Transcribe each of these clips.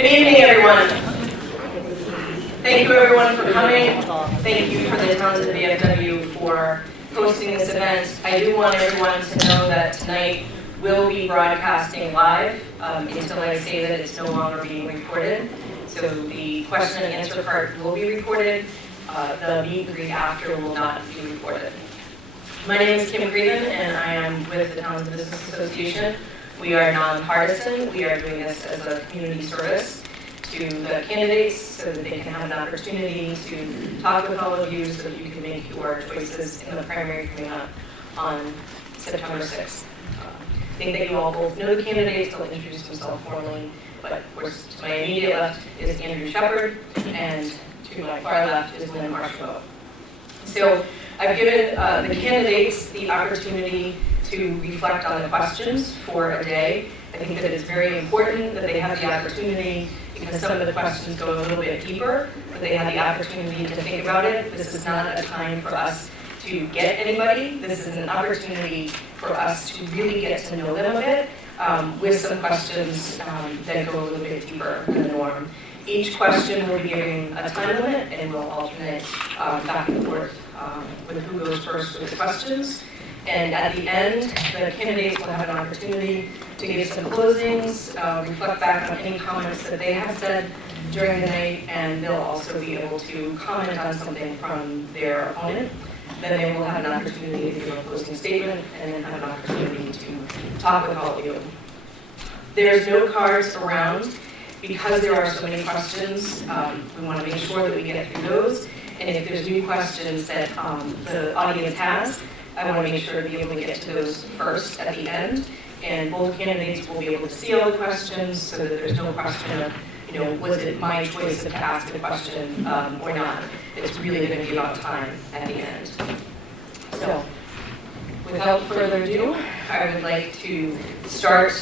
Good evening, everyone. Thank you, everyone, for coming. Thank you for the Townsend VFW for hosting this event. I do want everyone to know that tonight we'll be broadcasting live until I say that it's no longer being recorded. So the question and answer part will be recorded. The meet and greet after will not be recorded. My name is Kim Creedon, and I am with the Townsend Business Association. We are nonpartisan. We are doing this as a community service to the candidates so that they can have an opportunity to talk with all of you so that you can make your choices in the primary coming up on September 6th. I think that you all both know the candidates. They'll introduce themselves formally. But of course, to my immediate left is Andrew Shepard, and to my far left is Lynne Archambault. So I've given the candidates the opportunity to reflect on the questions for a day. I think that it's very important that they have the opportunity, because some of the questions go a little bit deeper, but they have the opportunity to think about it. This is not a time for us to get anybody. This is an opportunity for us to really get to know them a bit with some questions that go a little bit deeper than the norm. Each question will be giving a time limit, and we'll alternate back and forth with who goes first with the questions. And at the end, the candidates will have an opportunity to give some closings, reflect back on any comments that they have said during the night, and they'll also be able to comment on something from their opponent. Then they will have an opportunity to give a closing statement, and then have an opportunity to talk with all of you. There's no cards around. Because there are so many questions, we want to make sure that we get through those. And if there's new questions that the audience has, I want to make sure to be able to get to those first at the end. And both candidates will be able to see all the questions so that there's no question of, was it my choice to ask the question or not. It's really going to be about time at the end. So, without further ado, I would like to start.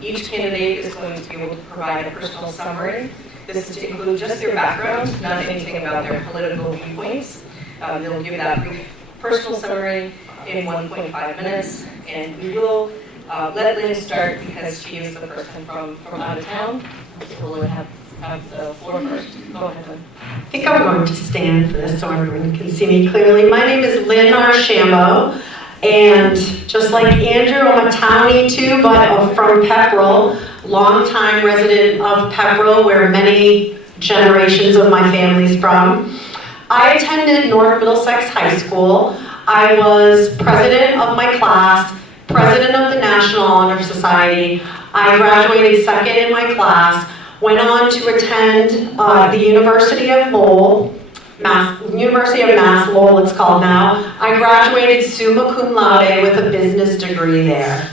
Each candidate is going to be able to provide a personal summary. This is to include just their background, not anything about their political viewpoints. They'll give that brief personal summary in 1.5 minutes, and we will let Lynne start because she is the person from out of town. So we'll have the floor first. Go ahead, Lynne. I think I'm going to stand for this so everyone can see me clearly. My name is Lynne Archambault. And just like Andrew, I'm a townie too, but from Pepperell, longtime resident of Pepperell, where many generations of my family's from. I attended North Middlesex High School. I was president of my class, president of the National Honor Society. I graduated second in my class, went on to attend the University of Lowell, University of Mass, Lowell it's called now. I graduated summa cum laude with a business degree there.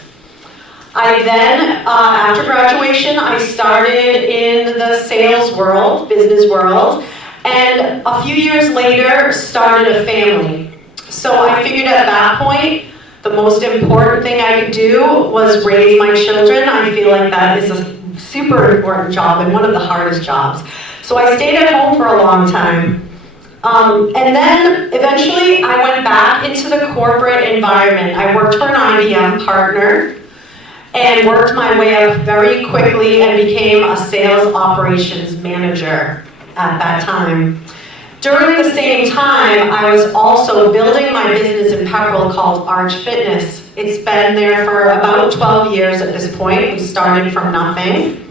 I then, after graduation, I started in the sales world, business world, and a few years later started a family. So I figured at that point, the most important thing I could do was raise my children. I feel like that is a super important job and one of the hardest jobs. So I stayed at home for a long time. And then eventually I went back into the corporate environment. I worked for an IBM partner and worked my way up very quickly and became a sales operations manager at that time. During the same time, I was also building my business in Pepperell called Arch Fitness. It's been there for about 12 years at this point. We started from nothing.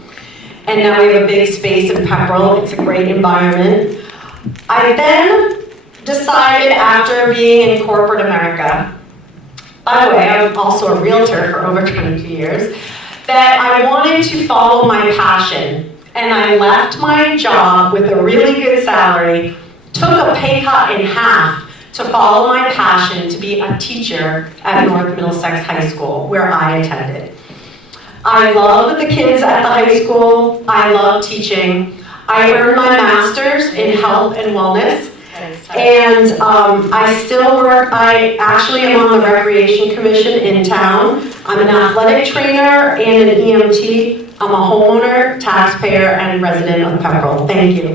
And now we have a big space in Pepperell. It's a great environment. I then decided, after being in corporate America, by the way, I'm also a realtor for over 22 years, that I wanted to follow my passion. And I left my job with a really good salary, took a pay cut in half to follow my passion to be a teacher at North Middlesex High School, where I attended. I love the kids at the high school. I love teaching. I earned my master's in health and wellness, and I still work. I actually am on the Recreation Commission in town. I'm an athletic trainer and an EMT. I'm a homeowner, taxpayer, and resident of Pepperell. Thank you.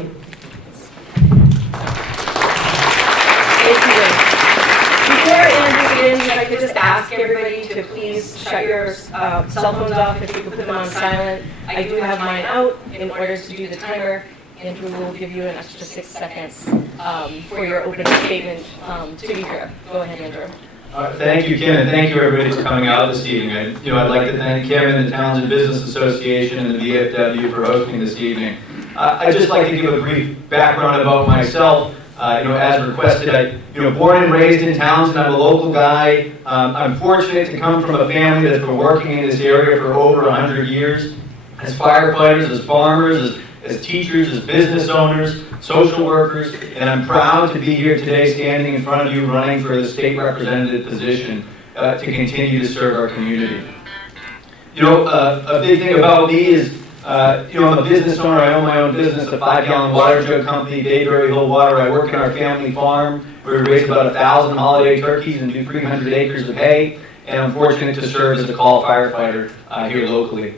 Before Andrew begins, I could just ask everybody to could please shut your cell phones off, if you could put them on silent. I do have mine out in order to do the timer. Andrew will give you an extra 6 seconds for your opening statement to be here. Go ahead, Andrew. Thank you, Kim, and thank you everybody for coming out this evening. I'd like to thank Kim and the Townsend Business Association and the VFW for hosting this evening. I'd just like to give a brief background about myself. As requested, born and raised in Townsend, I'm a local guy. I'm fortunate to come from a family that's been working in this area for over 100 years, as firefighters, as farmers, as teachers, as business owners, social workers, and I'm proud to be here today standing in front of you running for the state representative position to continue to serve our community. A big thing about me is, I'm a business owner. I own my own business, a 5-gallon water jug company, Bayberry Hill Water. I work in our family farm where we raise about 1,000 holiday turkeys and do 300 acres of hay, and I'm fortunate to serve as a call firefighter here locally.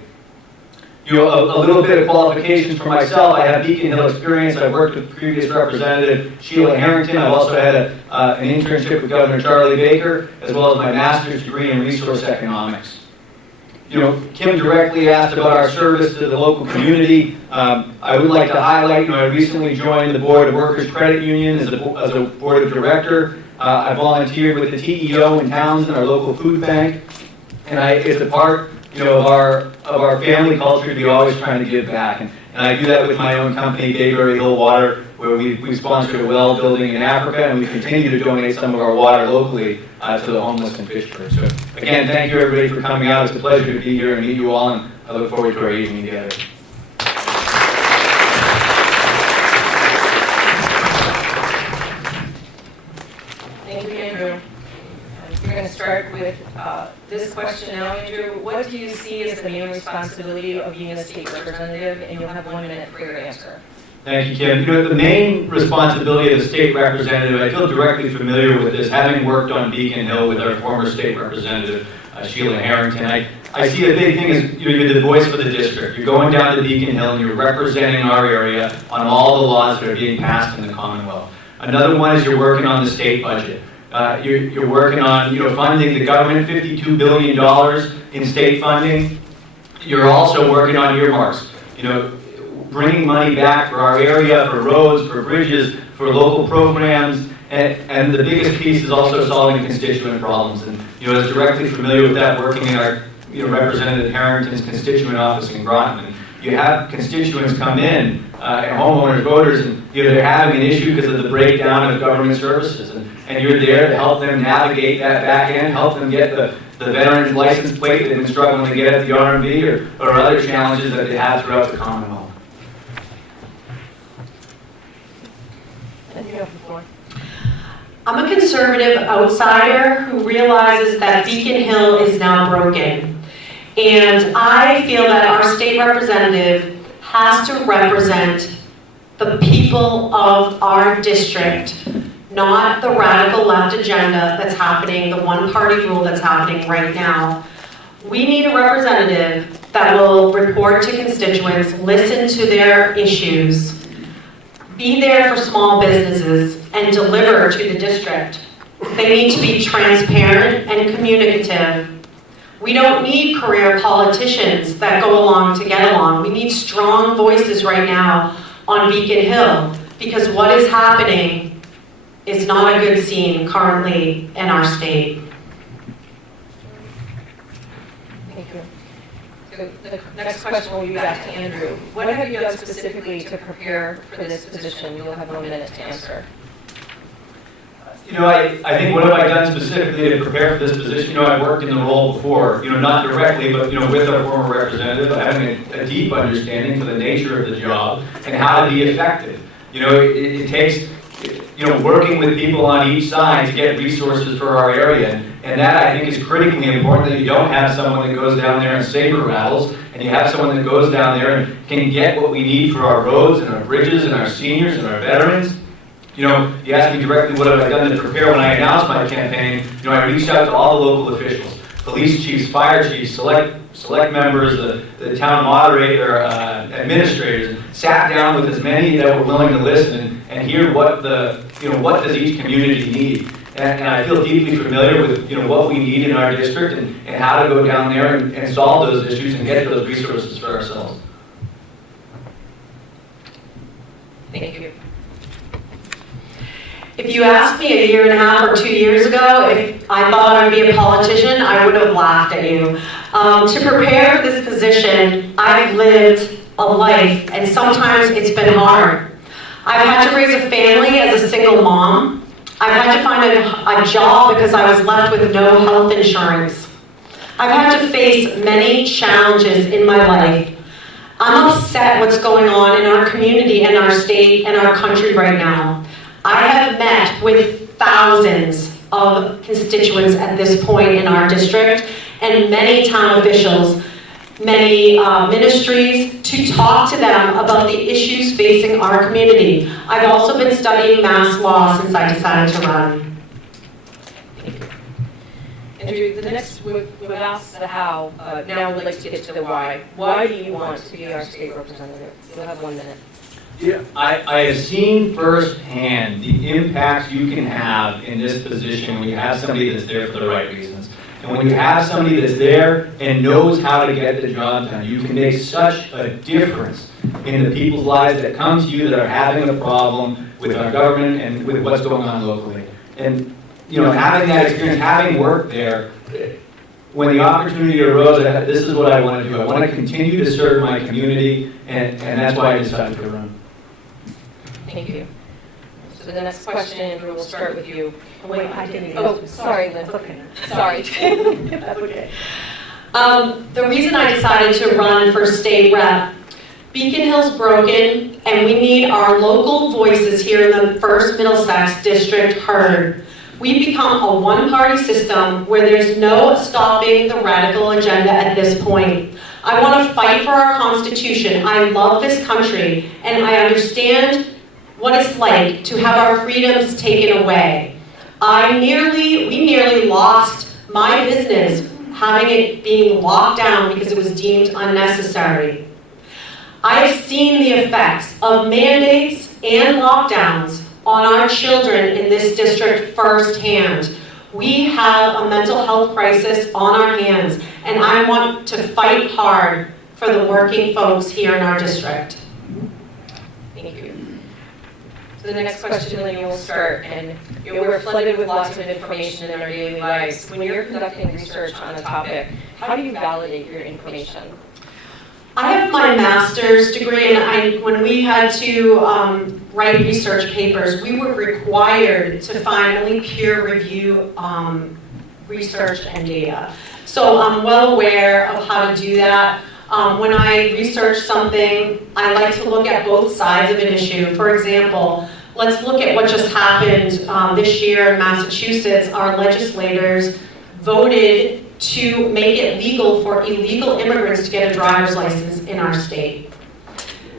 A little bit of qualifications for myself. I have Beacon Hill experience. I've worked with previous Representative Sheila Harrington. I've also had an internship with Governor Charlie Baker, as well as my master's degree in resource economics. Kim directly asked about our service to the local community. I would like to highlight, I recently joined the Board of Workers Credit Union as a board of director. I volunteered with the TEO in Townsend, our local food bank, and it's a part of our family culture to be always trying to give back. And I do that with my own company, Bayberry Hill Water, where we sponsored a well building in Africa, and we continue to donate some of our water locally to the homeless in Fitchburg. So again, thank you everybody for coming out. It's a pleasure to be here and meet you all, and I look forward to our evening together. Thank you, Andrew. We're going to start with this question now, Andrew. What do you see as the main responsibility of being a state representative? And you'll have 1 minute for your answer. Thank you, Kim. The main responsibility of the state representative, I feel directly familiar with this, having worked on Beacon Hill with our former state representative, Sheila Harrington. I see a big thing is you're the voice for the district. You're going down to Beacon Hill and you're representing our area on all the laws that are being passed in the Commonwealth. Another one is you're working on the state budget. You're working on funding the government, $52 billion in state funding. You're also working on earmarks, bringing money back for our area, for roads, for bridges, for local programs, and the biggest piece is also solving constituent problems. And I was directly familiar with that working in our Representative Harrington's constituent office in Groton. And you have constituents come in, homeowners, voters, and they're having an issue because of the breakdown of government services. And you're there to help them navigate that back end, help them get the veteran's license plate they've been struggling to get at the RMV or other challenges that they have throughout the Commonwealth. I'm a conservative outsider who realizes that Beacon Hill is now broken. And I feel that our state representative has to represent the people of our district, not the radical left agenda that's happening, the one-party rule that's happening right now. We need a representative that will report to constituents, listen to their issues, be there for small businesses, and deliver to the district. They need to be transparent and communicative. We don't need career politicians that go along to get along. We need strong voices right now on Beacon Hill, because what is happening is not a good scene currently in our state. Thank you. So the next question will be back to Andrew. What have you done specifically to prepare for this position? You'll have 1 minute to answer. I think what have I done specifically to prepare for this position? I've worked in the role before, not directly, but with our former representative, having a deep understanding for the nature of the job and how to be effective. It takes, working with people on each side to get resources for our area. And that, I think, is critically important, that you don't have someone that goes down there and saber rattles, and you have someone that goes down there and can get what we need for our roads and our bridges and our seniors and our veterans. You asked me directly what have I done to prepare when I announced my campaign. I reached out to all the local officials, police chiefs, fire chiefs, select members, the town moderator, administrators, and sat down with as many that were willing to listen and hear what what does each community need. and I feel deeply familiar with what we need in our district and how to go down there and solve those issues and get those resources for ourselves. Thank you. If you asked me a year and a half or 2 years ago if I thought I'd be a politician, I would have laughed at you. To prepare for this position, I've lived a life, and sometimes it's been hard. I've had to raise a family as a single mom. I've had to find a job because I was left with no health insurance. I've had to face many challenges in my life. I'm upset what's going on in our community and our state and our country right now. I have met with thousands of constituents at this point in our district and many town officials, many ministries, to talk to them about the issues facing our community. I've also been studying mass law since I decided to run. Andrew, the next, we've asked the how, now we'd like to get to the why. Why do you want to be our state representative? You'll have 1 minute. Yeah, I have seen firsthand the impacts you can have in this position when you have somebody that's there for the right reasons. And when you have somebody that's there and knows how to get the job done, you can make such a difference in the people's lives that come to you that are having a problem with our government and with what's going on locally. And having that experience, having worked there, when the opportunity arose, this is what I want to do. I want to continue to serve my community, and that's why I decided to run. Thank you. So the next question, Andrew, we'll start with you. Wait, I didn't. Oh, sorry, Lynn. Okay. Sorry. That's okay. The reason I decided to run for state rep, Beacon Hill's broken, and we need our local voices here in the 1st Middlesex district heard. We've become a one-party system where there's no stopping the radical agenda at this point. I want to fight for our Constitution. I love this country, and I understand what it's like to have our freedoms taken away. We nearly lost my business having it being locked down because it was deemed unnecessary. I've seen the effects of mandates and lockdowns on our children in this district firsthand. We have a mental health crisis on our hands, and I want to fight hard for the working folks here in our district. Thank you. So the next question, Lynne, will start, and we're flooded with lots of information in our daily lives. When you're conducting research on a topic, how do you validate your information? I have my master's degree, and when we had to write research papers, we were required to find only peer review research and data. So I'm well aware of how to do that. When I research something, I like to look at both sides of an issue. For example, let's look at what just happened this year in Massachusetts. Our legislators voted to make it legal for illegal immigrants to get a driver's license in our state.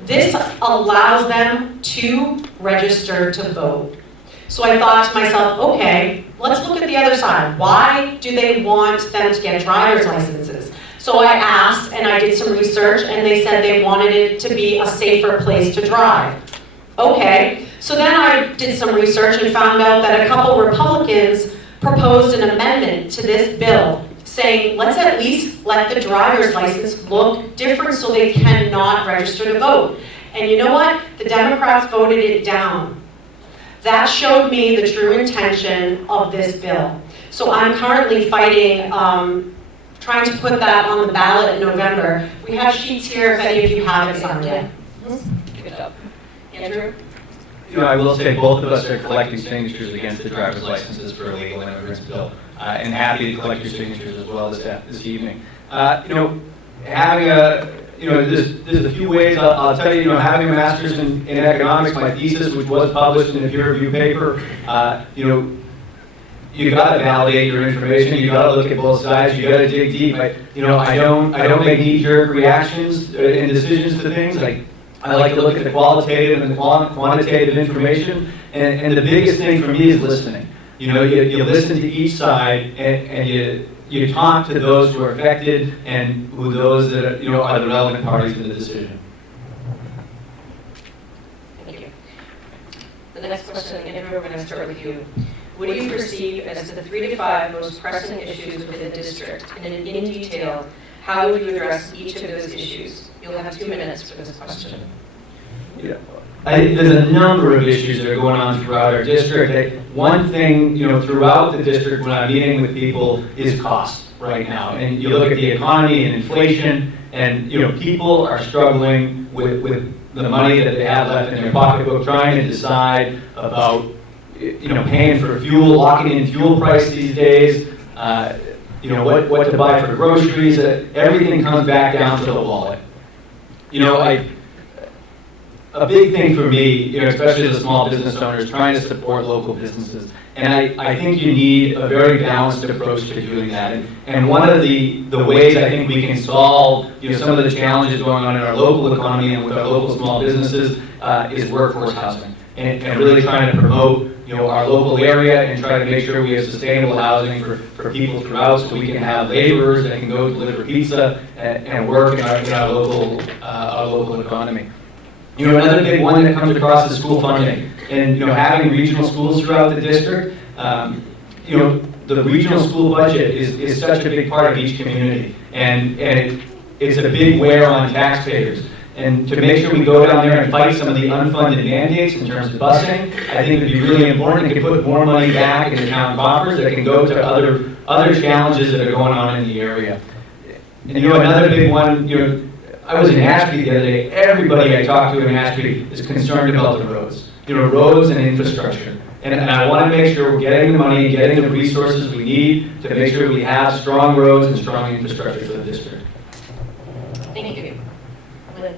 This allows them to register to vote. So I thought to myself, okay, let's look at the other side. Why do they want them to get driver's licenses? So I asked, and I did some research, and they said they wanted it to be a safer place to drive. Okay, so then I did some research and found out that a couple Republicans proposed an amendment to this bill saying, let's at least let the driver's license look different so they cannot register to vote. And you know what? The Democrats voted it down. That showed me the true intention of this bill. So I'm currently fighting, trying to put that on the ballot in November. We have sheets here if any of you haven't signed it. Good job. Andrew? I will say both of us are collecting signatures against the driver's licenses for illegal immigrants bill, and happy to collect your signatures as well this evening. Having there's a few ways. I'll tell you, having a master's in economics, my thesis, which was published in a peer-reviewed paper, you got to validate your information. You got to look at both sides. You got to dig deep. I don't make knee-jerk reactions and decisions to things. I like to look at the qualitative and the quantitative information, and the biggest thing for me is listening. You listen to each side, and you talk to those who are affected and those that are the relevant parties to the decision. Thank you. The next question, Andrew, we're going to start with you. what do you perceive as the 3 to 5 most pressing issues within the district? And in detail, how would you address each of those issues? You'll have 2 minutes for this question. Yeah. I think there's a number of issues that are going on throughout our district. One thing, throughout the district when I'm meeting with people is cost right now. And you look at the economy and inflation, and people are struggling with the money that they have left in their pocketbook, trying to decide about paying for fuel, locking in fuel price these days, what to buy for groceries. Everything comes back down to the wallet. A big thing for me, especially as a small business owner, is trying to support local businesses. And I think you need a very balanced approach to doing that. And one of the ways I think we can solve some of the challenges going on in our local economy and with our local small businesses is workforce housing. And really trying to promote our local area and try to make sure we have sustainable housing for people throughout, so we can have laborers that can go deliver pizza and work in our local economy. Another big one that comes across is school funding. And, having regional schools throughout the district, the regional school budget is such a big part of each community. And it's a big wear on taxpayers. And to make sure we go down there and fight some of the unfunded mandates in terms of busing, I think it would be really important to put more money back in the town coffers that can go to other challenges that are going on in the area. And, another big one, I was in Ashby the other day. Everybody I talked to in Ashby is concerned about the roads. Roads and infrastructure. And I want to make sure we're getting the money, getting the resources we need to make sure we have strong roads and strong infrastructure for the district. Thank you. Lynne.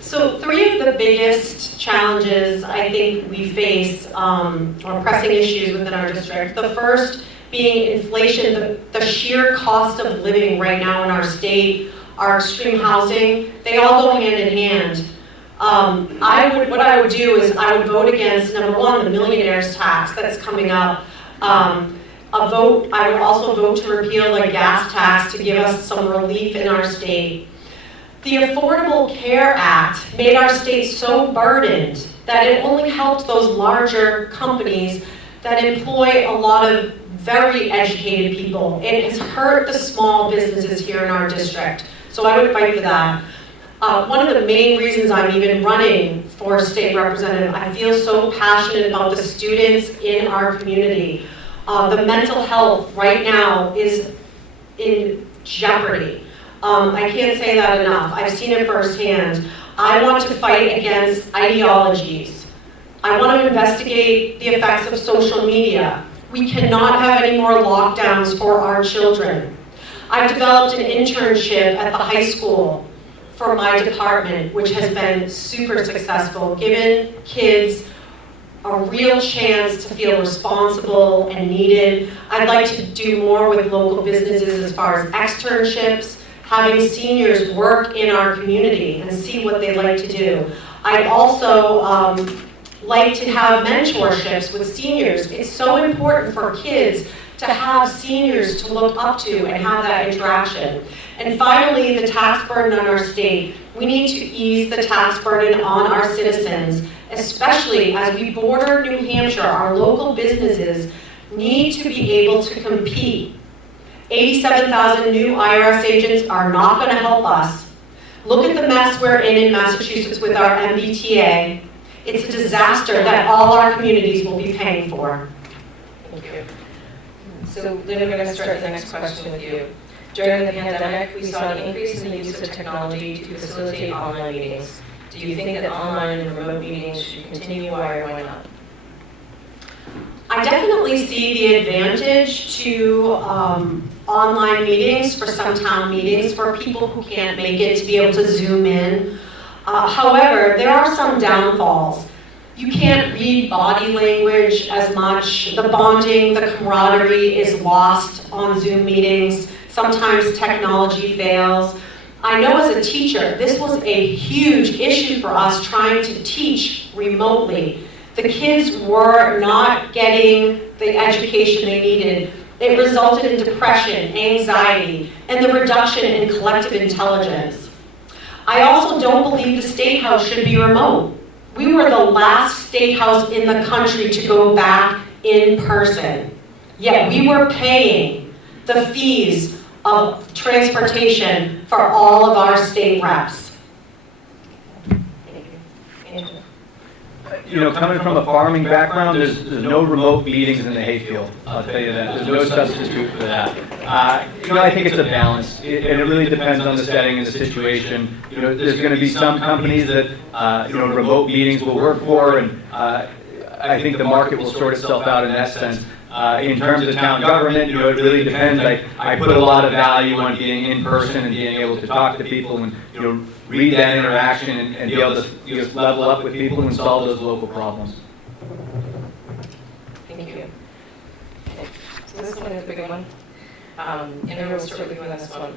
So 3 of the biggest challenges I think we face, or pressing issues within our district. The first being inflation, the sheer cost of living right now in our state, our extreme housing, they all go hand in hand. What I would do is I would vote against, number 1, the millionaires tax that's coming up. I would also vote to repeal the gas tax to give us some relief in our state. The Affordable Care Act made our state so burdened that it only helped those larger companies that employ a lot of very educated people. It has hurt the small businesses here in our district. So I would fight for that. One of the main reasons I'm even running for state representative, I feel so passionate about the students in our community. The mental health right now is in jeopardy. I can't say that enough. I've seen it firsthand. I want to fight against ideologies. I want to investigate the effects of social media. We cannot have any more lockdowns for our children. I've developed an internship at the high school for my department, which has been super successful, giving kids a real chance to feel responsible and needed. I'd like to do more with local businesses as far as externships, having seniors work in our community and see what they'd like to do. I'd also like to have mentorships with seniors. It's so important for kids to have seniors to look up to and have that interaction. And finally, the tax burden on our state. We need to ease the tax burden on our citizens, especially as we border New Hampshire. Our local businesses need to be able to compete. 87,000 new IRS agents are not going to help us. Look at the mess we're in Massachusetts with our MBTA. It's a disaster that all our communities will be paying for. Thank you. So, Lynne, we're going to start the next question with you. During the pandemic, we saw an increase in the use of technology to facilitate online meetings. Do you think that online and remote meetings should continue? Why or why not? I definitely see the advantage to online meetings for some town meetings for people who can't make it to be able to Zoom in. However, there are some downfalls. You can't read body language as much. The bonding, the camaraderie is lost on Zoom meetings. Sometimes technology fails. I know as a teacher, this was a huge issue for us trying to teach remotely. The kids were not getting the education they needed. It resulted in depression, anxiety, and the reduction in collective intelligence. I also don't believe the State House should be remote. We were the last State House in the country to go back in person. Yet we were paying the fees of transportation for all of our state reps. Thank you. Angela. You know, coming from a farming background, there's no remote meetings in the hayfield. I'll tell you that. There's no substitute for that. You know, I think it's a balance, and it really depends on the setting and the situation. You know, there's going to be some companies that you know, remote meetings will work for, and I think the market will sort itself out in that sense. In terms of town government, you know, it really depends. I put a lot of value on being in person and being able to talk to people and, you know, read that interaction and be able to, you know, level up with people and solve those local problems. Thank you. Okay. So this one is a big one. And I will start with you on this one.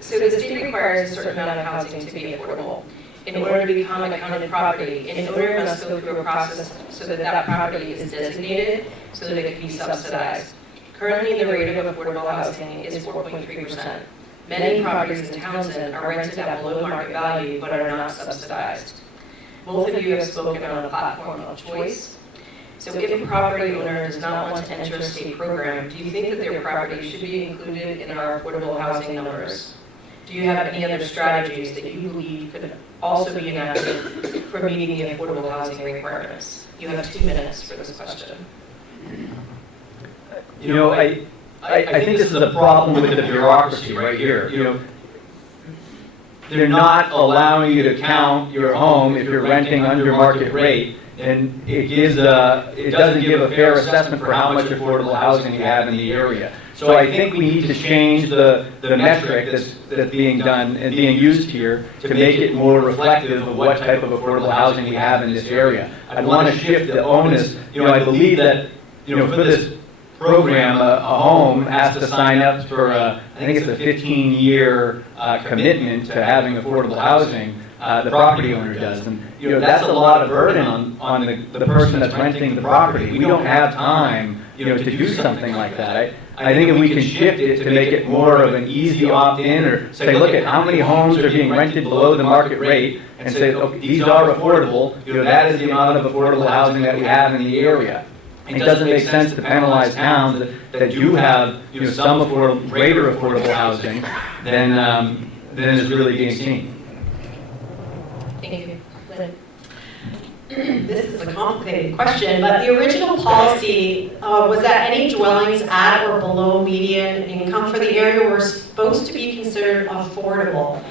So the state requires a certain amount of housing to be affordable. In order to become a counted property, in order it must go through a process so that that property is designated so that it can be subsidized. Currently, the rate of affordable housing is 4.3%. Many properties in Townsend are rented at below market value but are not subsidized. Both of you have spoken on a platform of choice. So if a property owner does not want to enter a state program, do you think that their property should be included in our affordable housing numbers? Do you have any other strategies that you believe could also be enacted for meeting the affordable housing requirements? You have 2 minutes for this question. You know, I think this is a problem with the bureaucracy right here. You know, they're not allowing you to count your home if you're renting under market rate, and it doesn't give a fair assessment for how much affordable housing you have in the area. So I think we need to change the metric that's being done and being used here to make it more reflective of what type of affordable housing we have in this area. I'd want to shift the onus. You know, I believe that, you know, for this program, a home has to sign up for, I think it's a 15-year commitment to having affordable housing. The property owner does, and you know, that's a lot of burden on the person that's renting the property. We don't have time, you know, to do something like that. I think if we can shift it to make it more of an easy opt-in, or say, look at how many homes are being rented below the market rate, and say, okay, these are affordable. You know, that is the amount of affordable housing that we have in the area. It doesn't make sense to penalize towns that do have, you know, some greater affordable housing than is really being seen. Thank you. Lynn. This is a complicated question, but the original policy was that any dwellings at or below median income for the area were supposed to be considered affordable.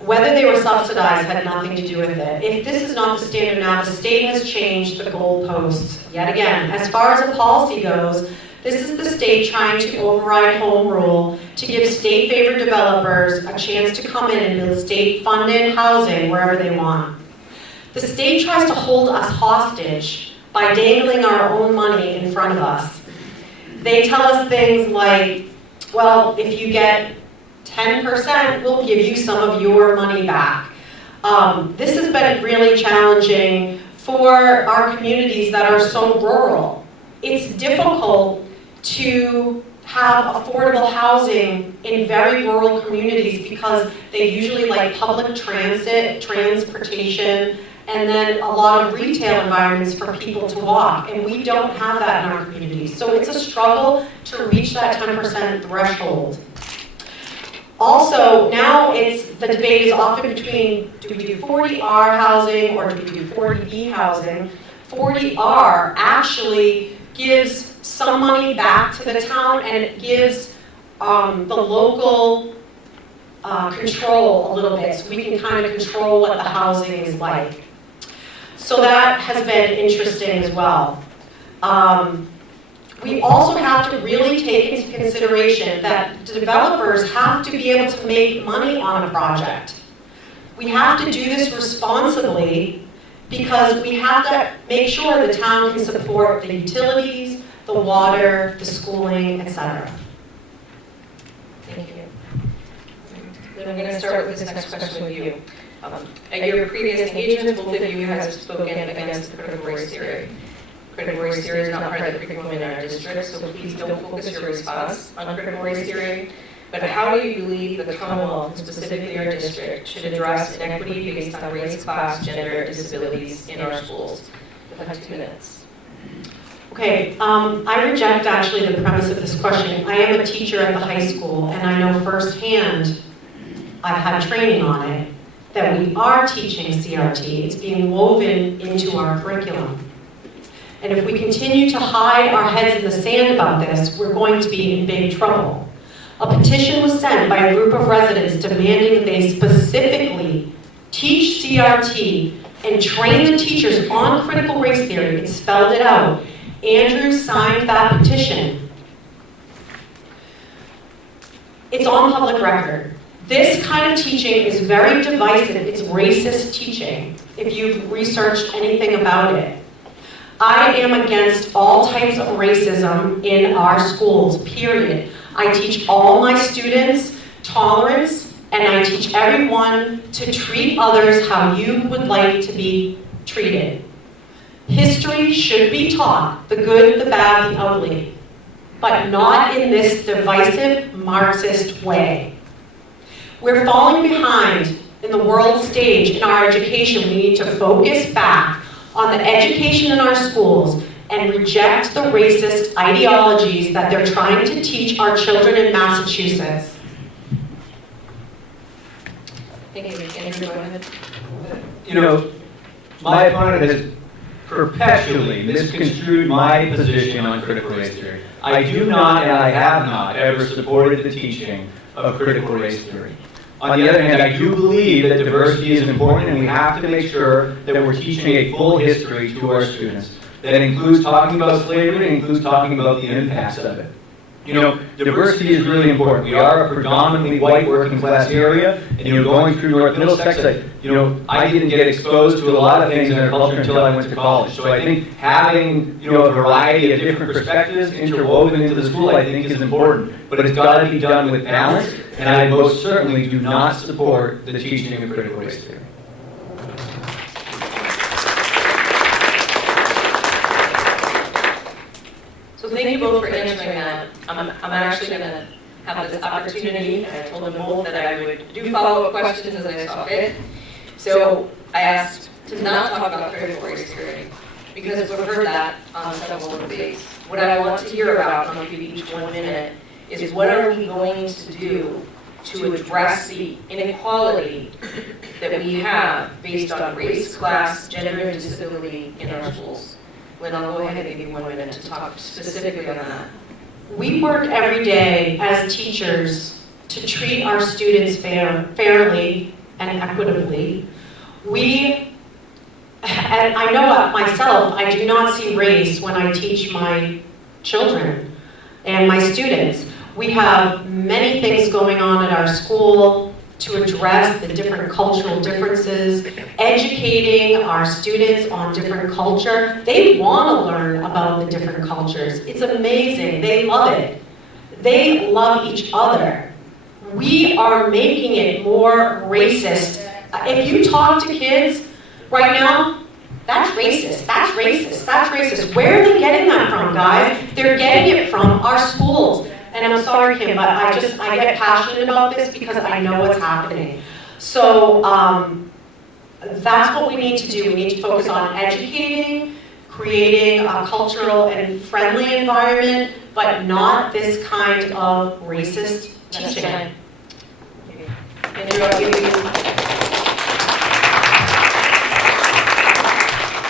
Whether they were subsidized had nothing to do with it. If this is not the standard now, the state has changed the goalposts yet again. As far as the policy goes, this is the state trying to override home rule to give state-favored developers a chance to come in and build state-funded housing wherever they want. The state tries to hold us hostage by dangling our own money in front of us. They tell us things like, well, if you get 10%, we'll give you some of your money back. This has been really challenging for our communities that are so rural. It's difficult to have affordable housing in very rural communities because they usually like public transit, transportation, and then a lot of retail environments for people to walk, and we don't have that in our communities. So it's a struggle to reach that 10% threshold. Also, now the debate is often between, do we do 40R housing or do we do 40B housing? 40R actually gives some money back to the town, and it gives the local control a little bit, so we can kind of control what the housing is like. So that has been interesting as well. We also have to really take into consideration that developers have to be able to make money on a project. We have to do this responsibly because we have to make sure the town can support the utilities, the water, the schooling, etc. Thank you. Then I'm going to start with this next question with you. At your previous engagements, both of you have spoken against the critical race theory. Critical race theory is not part of the curriculum in our district, so please don't focus your response on critical race theory. But how do you believe the Commonwealth, and specifically our district, should address inequity based on race, class, gender, disabilities in our schools? You'll have 2 minutes. Okay, I reject actually the premise of this question. I am a teacher at the high school, and I know firsthand, I've had training on it, that we are teaching CRT. It's being woven into our curriculum. And if we continue to hide our heads in the sand about this, we're going to be in big trouble. A petition was sent by a group of residents demanding that they specifically teach CRT and train the teachers on critical race theory and spelled it out. Andrew signed that petition. It's on public record. This kind of teaching is very divisive. It's racist teaching, if you've researched anything about it. I am against all types of racism in our schools, period. I teach all my students tolerance, and I teach everyone to treat others how you would like to be treated. History should be taught, the good, the bad, the ugly, but not in this divisive Marxist way. We're falling behind in the world stage in our education. We need to focus back on the education in our schools and reject the racist ideologies that they're trying to teach our children in Massachusetts. Thank you. Andrew, go ahead. You know, my opponent has perpetually misconstrued my position on critical race theory. I do not, and I have not, ever supported the teaching of critical race theory. On the other hand, I do believe that diversity is important, and we have to make sure that we're teaching a full history to our students. That includes talking about slavery, and includes talking about the impacts of it. You know, diversity is really important. We are a predominantly white working class area, and going through North Middlesex, I didn't get exposed to a lot of things in our culture until I went to college. So I think having, a variety of different perspectives interwoven into the school, I think is important. But it's got to be done with balance, and I most certainly do not support the teaching of critical race theory. So thank you both for answering that. I'm actually going to have this opportunity, and I told them both that I would do follow-up questions as I saw fit. So I asked to not talk about critical race theory, because we've heard that on several debates. What I want to hear about, and I'll give you each 1 minute, is what are we going to do to address the inequality that we have based on race, class, gender, and disability in our schools. Lynne, I'll go ahead and give you 1 minute to talk specifically on that. We work every day as teachers to treat our students fairly and equitably. And I know myself, I do not see race when I teach my children and my students. We have many things going on at our school to address the different cultural differences, educating our students on different culture. They want to learn about the different cultures. It's amazing. They love it. They love each other. We are making it more racist. If you talk to kids right now, that's racist, that's racist, that's racist. Where are they getting that from, guys? They're getting it from our schools. And I'm sorry, Kim, but I get passionate about this because I know what's happening. So that's what we need to do. We need to focus on educating, creating a cultural and friendly environment, but not this kind of racist teaching. Andrew,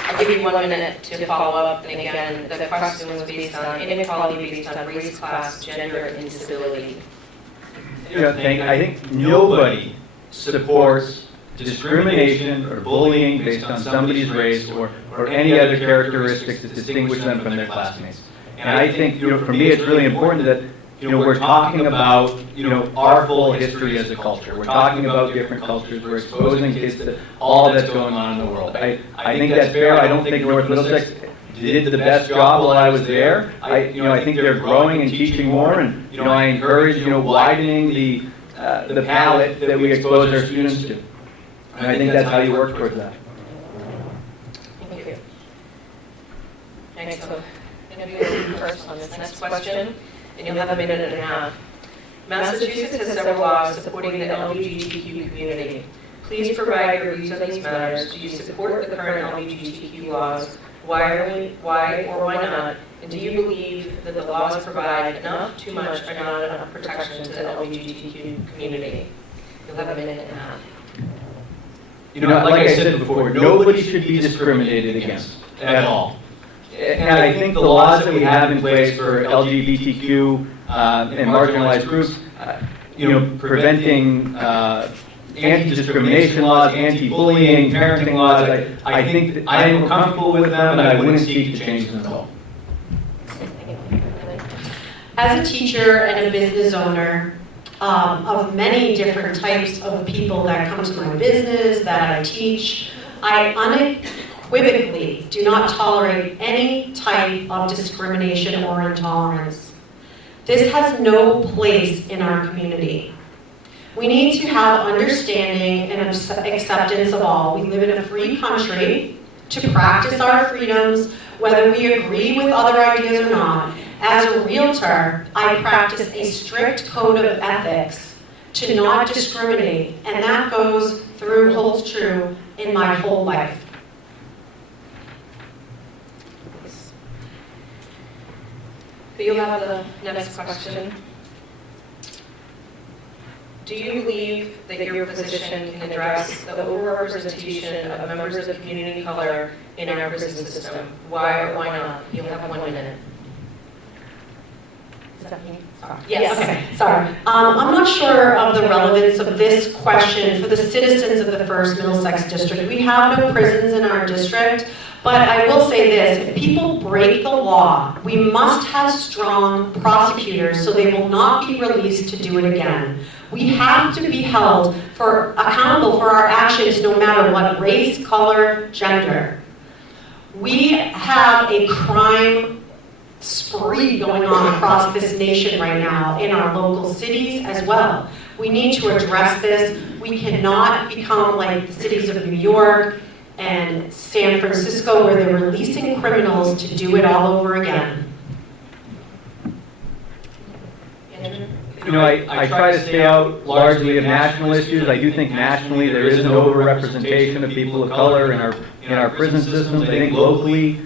I'll give you 1 minute to follow up. And again, the question was based on inequality based on race, class, gender, and disability. I think nobody supports discrimination or bullying based on somebody's race or any other characteristics that distinguish them from their classmates. And I think, for me, it's really important that, we're talking about, our full history as a culture. We're talking about different cultures. We're exposing kids to all that's going on in the world. I think that's fair. I don't think North Middlesex did the best job while I was there. I think they're growing and teaching more, and, I encourage, widening the palette that we expose our students to. And I think that's how you work towards that. Thank you. Next, so interview first on this next question, and you'll have a minute and a half. Massachusetts has several laws supporting the LGBTQ community. Please provide your views on these matters. Do you support the current LGBTQ laws? Why or why not? And do you believe that the laws provide enough, too much, or not enough protection to the LGBTQ community? You'll have a minute and a half. You know, like I said before, nobody should be discriminated against at all. And I think the laws that we have in place for LGBTQ and marginalized groups, preventing anti-discrimination laws, anti-bullying, parenting laws, I think that I am comfortable with them and I wouldn't seek to change them at all. As a teacher and a business owner of many different types of people that come to my business, that I teach, I unequivocally do not tolerate any type of discrimination or intolerance. This has no place in our community. We need to have understanding and acceptance of all. We live in a free country to practice our freedoms, whether we agree with other ideas or not. As a realtor, I practice a strict code of ethics to not discriminate, and that holds true in my whole life. You'll have the next question. Do you believe that your position can address the overrepresentation of members of the community of color in our prison system? Why or why not? You'll have 1 minute. Is that me? Sorry. Yes. Okay, sorry. I'm not sure of the relevance of this question for the citizens of the 1st Middlesex District. We have no prisons in our district, but I will say this, if people break the law, we must have strong prosecutors so they will not be released to do it again. We have to be held accountable for our actions no matter what race, color, gender. We have a crime spree going on across this nation right now in our local cities as well. We need to address this. We cannot become like the cities of New York and San Francisco where they're releasing criminals to do it all over again. You know, I try to stay out largely of national issues. I do think nationally there is an overrepresentation of people of color in our prison systems. I think locally,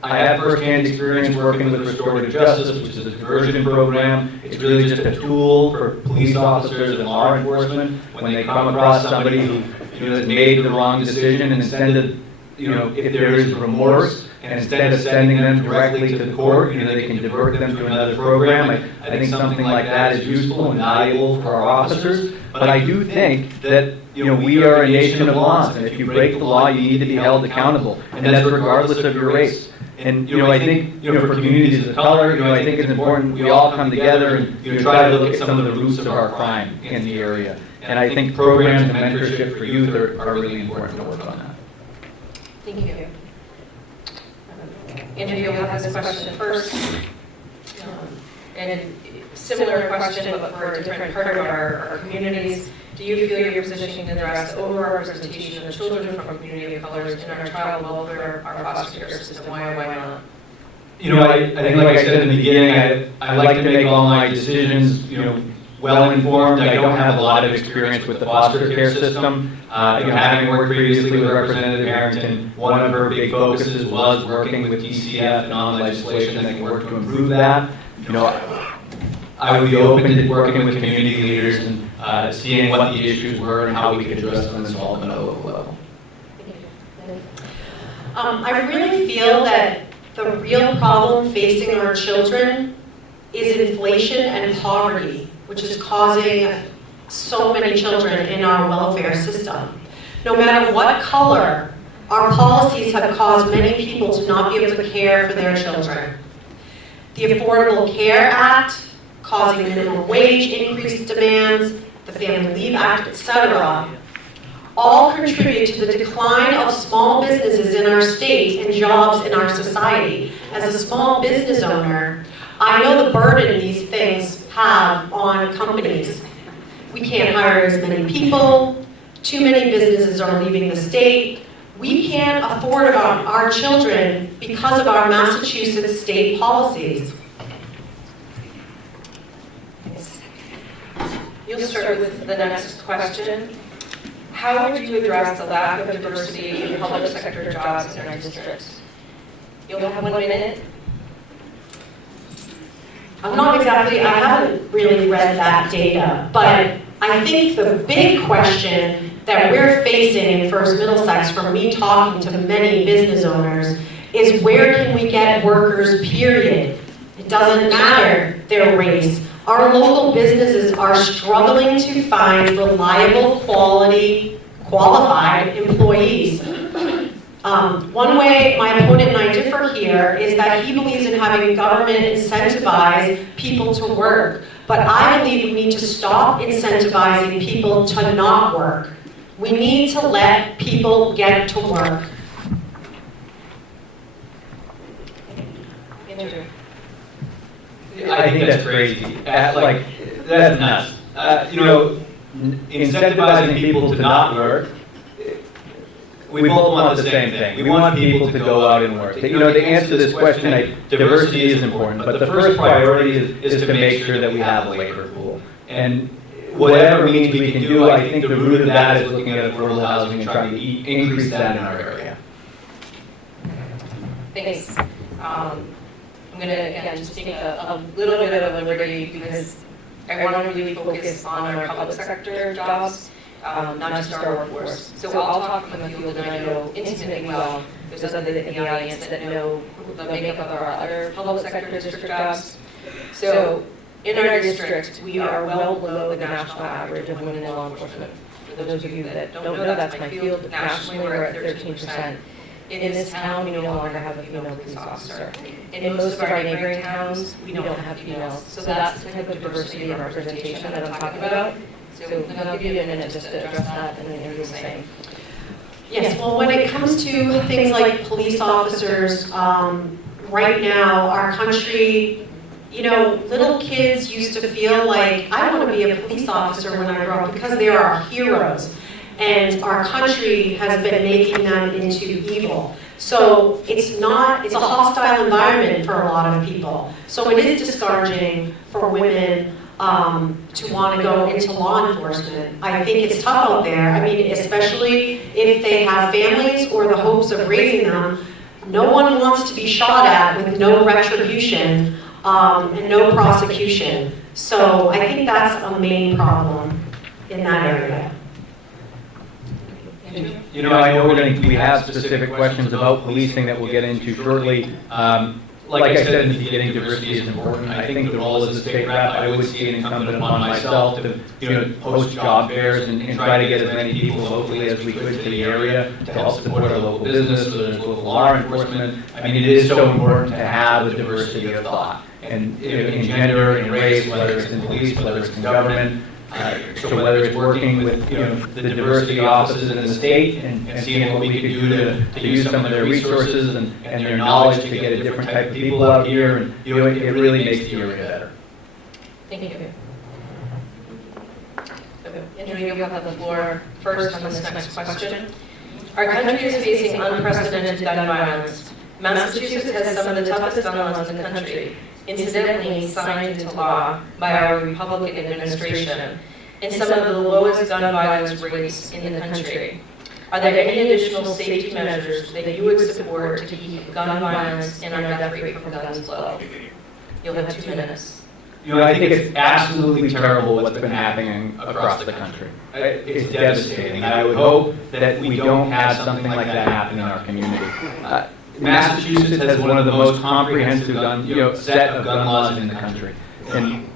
I have firsthand experience working with restorative justice, which is a diversion program. It's really just a tool for police officers and law enforcement when they come across somebody who has made the wrong decision, and instead of, if there is remorse, and instead of sending them directly to the court, they can divert them to another program. I think something like that is useful and valuable for our officers. But I do think that we are a nation of laws, and if you break the law, you need to be held accountable, and that's regardless of your race. And I think for communities of color, I think it's important we all come together and try to look at some of the roots of our crime in the area. And I think programs and mentorship for youth are really important to work on that. Thank you. Andrew, you'll have this question first. And similar question, but for a different part of our communities. Do you feel your position can address the overrepresentation of children from community of colors in our child welfare, our foster care system? Why or why not? I think, like I said in the beginning, I like to make all my decisions, well informed. I don't have a lot of experience with the foster care system. Having worked previously with Representative Harrington, one of her big focuses was working with DCF and on legislation that can work to improve that. I would be open to working with community leaders and seeing what the issues were and how we could address them and solve them at a local level. I really feel that the real problem facing our children is inflation and poverty, which is causing so many children in our welfare system. No matter what color, our policies have caused many people to not be able to care for their children. The Affordable Care Act, causing minimum wage increase demands, the Family Leave Act, etc., all contribute to the decline of small businesses in our state and jobs in our society. As a small business owner, I know the burden these things have on companies. We can't hire as many people, too many businesses are leaving the state. We can't afford our children because of our Massachusetts state policies. You'll You'll start with the next question. how would you address the lack of diversity in public sector jobs in our district? You'll have 1 minute. I'm not exactly, I haven't really read that data, but I think the big question that we're facing in First Middlesex, from me talking to many business owners, is where can we get workers, period? It doesn't matter their race. Our local businesses are struggling to find reliable, qualified employees. One way my opponent and I differ here is that he believes in having government incentivize people to work. But I believe we need to stop incentivizing people to not work. We need to let people get to work. Andrew. I think that's crazy. That's nuts. Incentivizing people to not work, we both want the same thing. We want people to go out and work. To answer this question, diversity is important, but the first priority is to make sure that we have a labor pool. And whatever means we can do, I think the root of that is looking at affordable housing and trying to increase that in our area. Thanks. I'm going to, again, just take a little bit of a liberty because I want to really focus on our public sector jobs, not just our workforce. So I'll talk from a field that I know intimately well. There's others in the audience that know the makeup of our other public sector district jobs. So in our district, we are well below the national average of women in law enforcement. For those of you that don't know, that's my field. Nationally, we're at 13%. In this town, we no longer have a female police officer. In most of our neighboring towns, we don't have females. So that's the type of diversity and representation that I'm talking about. So I'll give you a minute just to address that and then Andrew was saying. Yes, well, when it comes to things like police officers, right now, our country, little kids used to feel like, I want to be a police officer when I grow up because they are our heroes. And our country has been making them into evil. So it's a hostile environment for a lot of people. So it is discouraging for women to want to go into law enforcement. I think it's tough out there. I mean, especially if they have families or the hopes of raising them. No one wants to be shot at with no retribution and no prosecution. So I think that's a main problem in that area. I know we have specific questions about policing that we'll get into shortly. Like I said in the beginning, diversity is important. I think the role as a state rep, I would see it incumbent upon myself to host job fairs and try to get as many people locally as we could to the area to help support our local business, whether it's local law enforcement. I mean, it is so important to have a diversity of thought. And in gender, in race, whether it's in police, whether it's in government. So whether it's working with the diversity offices in the state and seeing what we could do to use some of their resources and their knowledge to get a different type of people out here, and it really makes the area better. Thank you. Andrew, you'll have the floor first on this next question. Our country is facing unprecedented gun violence. Massachusetts has some of the toughest gun laws in the country, incidentally signed into law by our Republican administration, and some of the lowest gun violence rates in the country. Are there any additional safety measures that you would support to keep gun violence and our death rate from guns low? You'll have 2 minutes. I think it's absolutely terrible what's been happening across the country. It's devastating. I would hope that we don't have something like that happen in our community. Massachusetts has one of the most comprehensive set of gun laws in the country, and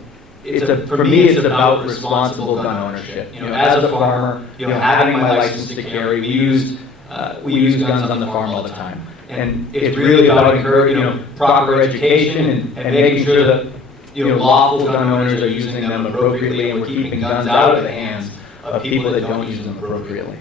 for me, it's about responsible gun ownership. As a farmer, having my license to carry, we use guns on the farm all the time, and it's really about encouraging proper education and making sure that lawful gun owners are using them appropriately, and we're keeping guns out of the hands of people that don't use them appropriately.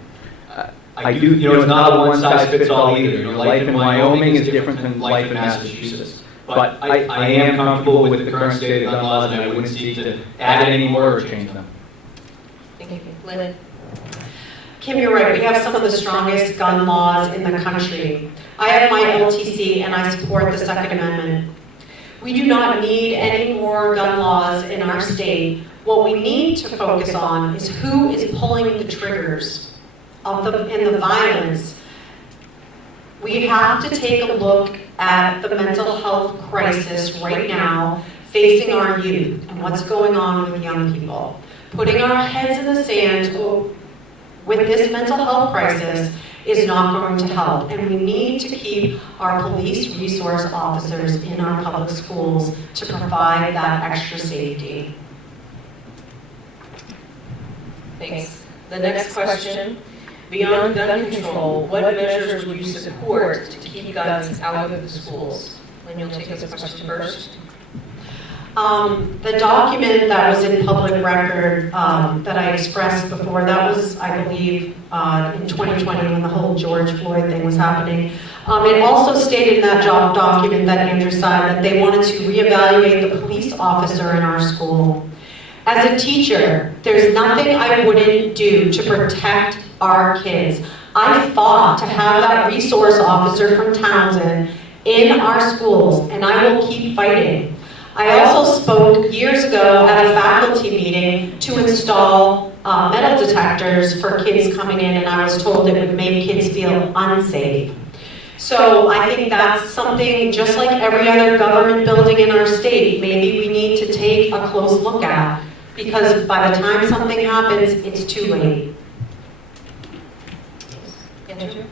It's not a one-size-fits-all either. Life in Wyoming is different than life in Massachusetts. But I am comfortable with the current state of gun laws, and I wouldn't seek to add any more or change them. Thank you. Lynne? Kim, you're right. We have some of the strongest gun laws in the country. I have my LTC, and I support the Second Amendment. We do not need any more gun laws in our state. What we need to focus on is who is pulling the triggers. and the violence, we have to take a look at the mental health crisis right now facing our youth and what's going on with young people. Putting our heads in the sand with this mental health crisis is not going to help, and we need to keep our police resource officers in our public schools to provide that extra safety. Thanks. The next question, beyond gun control, what measures would you support to keep guns out of the schools? Lynne, you'll take this question first. The document that was in public record that I expressed before, that was, I believe, in 2020 when the whole George Floyd thing was happening. It also stated in that document that Andrew signed that they wanted to reevaluate the police officer in our school. As a teacher, there's nothing I wouldn't do to protect our kids. I fought to have that resource officer from Townsend in our schools, and I will keep fighting. I also spoke years ago at a faculty meeting to install metal detectors for kids coming in, and I was told it would make kids feel unsafe. So I think that's something, just like every other government building in our state, maybe we need to take a close look at, because by the time something happens, it's too late. Andrew?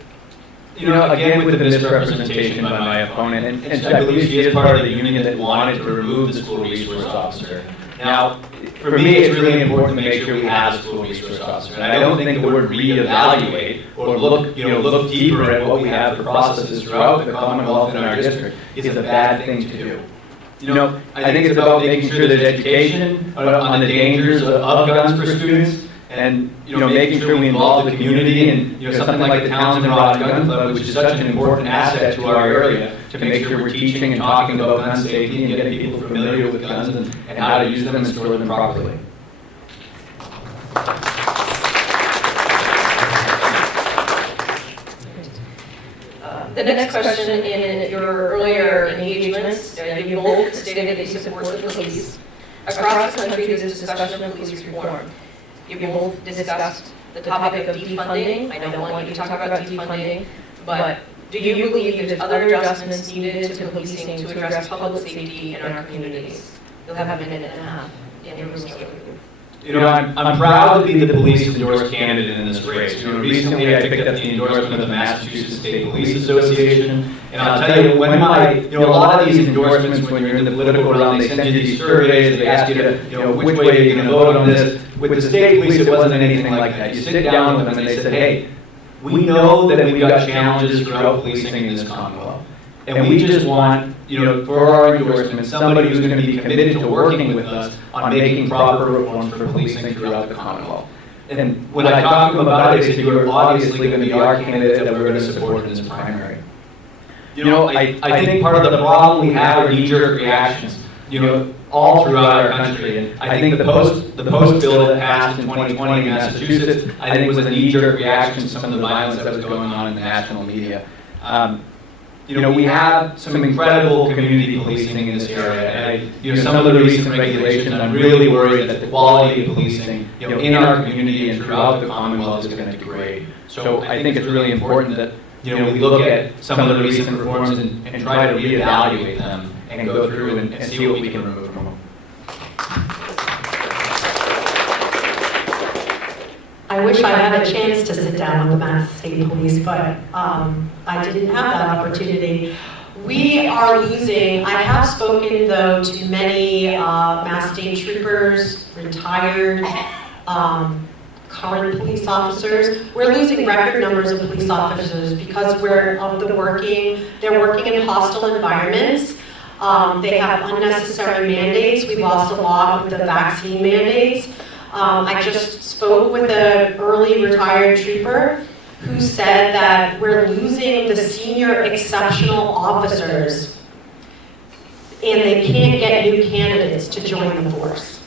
You know, again, with the misrepresentation by my opponent, and I believe she is part of the union that wanted to remove the school resource officer. Now, for me, it's really important to make sure we have a school resource officer. And I don't think the word reevaluate or look deeper at what we have for processes throughout the Commonwealth and our district is a bad thing to do. You know, I think it's about making sure there's education on the dangers of guns for students, and making sure we involve the community, and something like the Townsend Gun Club, which is such an important asset to our area, to make sure we're teaching and talking about gun safety and getting people familiar with guns and how to use them and store them properly. The next question, in your earlier engagements, you both stated that you support the police. Across the country, there's discussion of police reform. You both discussed the topic of defunding. I don't want you to talk about defunding, but do you believe there's other adjustments needed to policing to address public safety in our communities? You'll have a minute and a half. Andrew, we'll start with you. You know, I'm proud to be the police endorsed candidate in this race. Recently I picked up the endorsement of the Massachusetts State Police Association, and I'll tell you, when a lot of these endorsements, when you're in the political realm, they send you these surveys, they ask you to, which way are you going to vote on this. With the state police, it wasn't anything like that. You sit down with them and they said, hey, we know that we've got challenges throughout policing in this Commonwealth, and we just want, for our endorsement, somebody who's going to be committed to working with us on making proper reforms for policing throughout the Commonwealth. And when I talked to them about it, they said, you're obviously going to be our candidate that we're going to support in this primary. I think part of the problem we have are knee-jerk reactions, all throughout our country. And I think the post bill that passed in 2020 in Massachusetts, I think was a knee-jerk reaction to some of the violence that was going on in the national media. We have some incredible community policing in this area, and some of the recent regulations, I'm really worried that the quality of policing, in our community and throughout the Commonwealth is going to degrade. So I think it's really important that, we look at some of the recent reforms and try to reevaluate them and go through and see what we can remove from them. I wish I had a chance to sit down with the Mass State Police, but I didn't have that opportunity. We are losing, I have spoken though to many Mass State troopers, retired, current police officers. We're losing record numbers of police officers because they're working in hostile environments. They have unnecessary mandates. We've lost a lot with the vaccine mandates. I just spoke with an early retired trooper who said that we're losing the senior exceptional officers and they can't get new candidates to join the force.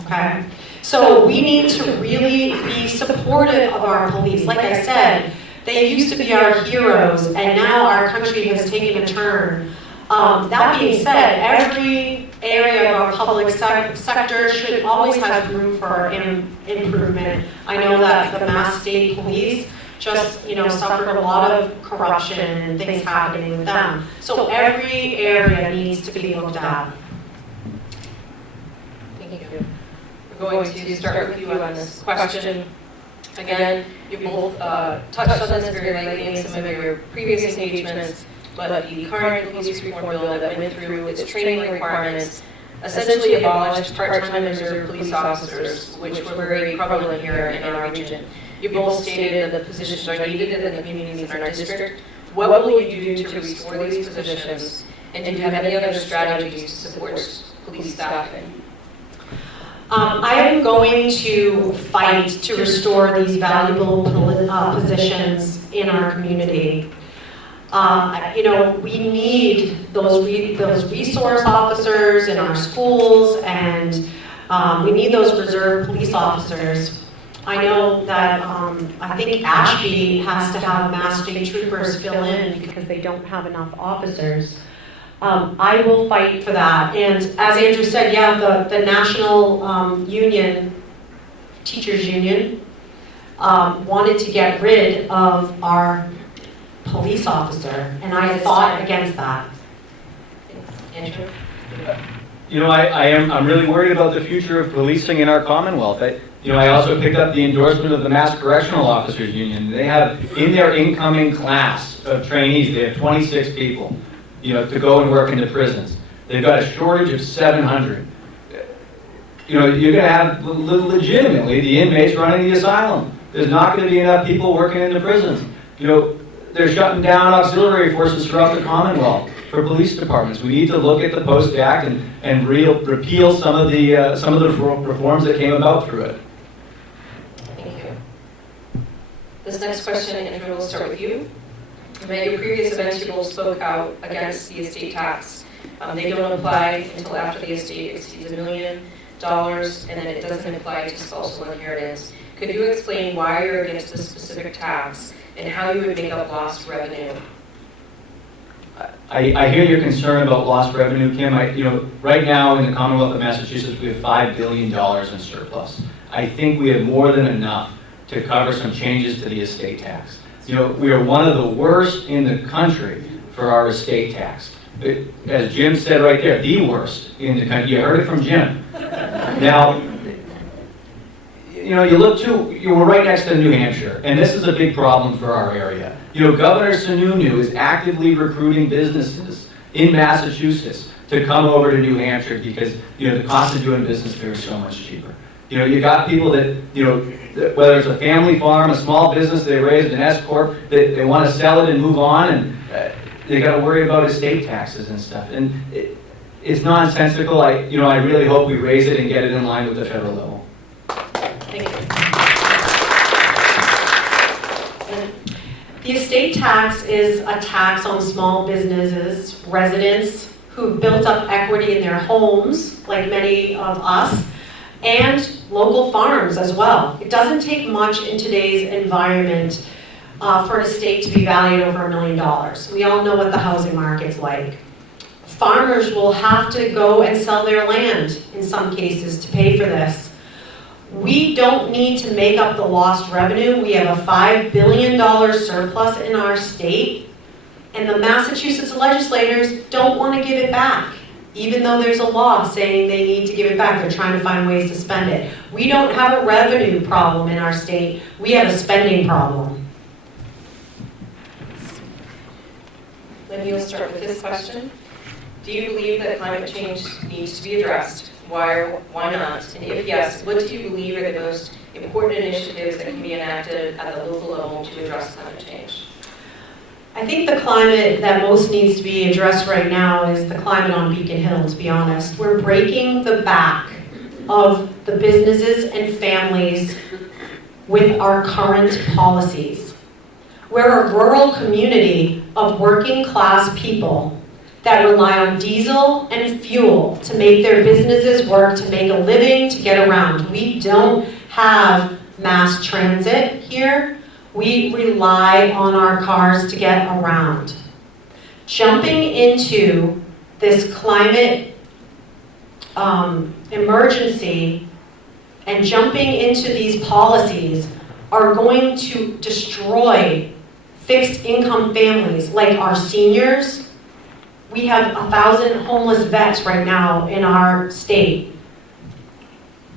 Okay? So we need to really be supportive of our police. Like I said, they used to be our heroes and now our country has taken a turn. That being said, every area of our public sector should always have room for improvement. I know that the Mass State Police just, suffered a lot of corruption and things happening with them. So every area needs to be looked at. Thank you. We're going to start with you on this question. Again, you both touched on this very lightly in some of your previous engagements, but the current police reform bill that went through its training requirements essentially abolished part-time reserve police officers, which were very prevalent here in our region. You both stated that the positions are needed in the communities in our district. What will you do to restore these positions? And do you have any other strategies to support police staffing? I am going to fight to restore these valuable positions in our community. We need those resource officers in our schools, and we need those reserve police officers. I know that I think Ashby has to have Mass State Troopers fill in because they don't have enough officers. I will fight for that. And as Andrew said, yeah, the national union, teachers union, wanted to get rid of our police officer, and I fought against that. Andrew? I'm really worried about the future of policing in our Commonwealth. I also picked up the endorsement of the Mass Correctional Officers Union. They have, in their incoming class of trainees, they have 26 people, to go and work in the prisons. They've got a shortage of 700. You're going to have legitimately the inmates running the asylum. There's not going to be enough people working in the prisons. They're shutting down auxiliary forces throughout the Commonwealth for police departments. We need to look at the Post Act and repeal some of the reforms that came about through it. Thank you. This next question, Andrew, will start with you. At your previous events, you both spoke out against the estate tax. They don't apply until after the estate exceeds $1 million, and then it doesn't apply to spousal inheritance. Could you explain why you're against this specific tax and how you would make up lost revenue? I hear your concern about lost revenue, Kim. Right now in the Commonwealth of Massachusetts, we have $5 billion in surplus. I think we have more than enough to cover some changes to the estate tax. We are one of the worst in the country for our estate tax. As Jim said right there, the worst in the country. You heard it from Jim. Now, we're right next to New Hampshire, and this is a big problem for our area. Governor Sununu is actively recruiting businesses in Massachusetts to come over to New Hampshire because, the cost of doing business there is so much cheaper. You got people that, whether it's a family farm, a small business, they raised an S Corp, they want to sell it and move on, and they got to worry about estate taxes and stuff. And it's nonsensical. I really hope we raise it and get it in line with the federal level. Thank you. The estate tax is a tax on small businesses, residents who built up equity in their homes, like many of us, and local farms as well. It doesn't take much in today's environment for an estate to be valued over $1 million. We all know what the housing market's like. Farmers will have to go and sell their land in some cases to pay for this. We don't need to make up the lost revenue. We have a $5 billion surplus in our state, and the Massachusetts legislators don't want to give it back. Even though there's a law saying they need to give it back, they're trying to find ways to spend it. We don't have a revenue problem in our state. We have a spending problem. Lynne, you'll start with this question. Do you believe that climate change needs to be addressed? Why or why not? And if yes, what do you believe are the most important initiatives that can be enacted at the local level to address climate change? I think the climate that most needs to be addressed right now is the climate on Beacon Hill, to be honest. We're breaking the back of the businesses and families with our current policies. We're a rural community of working class people that rely on diesel and fuel to make their businesses work, to make a living, to get around. We don't have mass transit here. We rely on our cars to get around. Jumping into this climate emergency and jumping into these policies are going to destroy fixed income families like our seniors. We have 1,000 homeless vets right now in our state.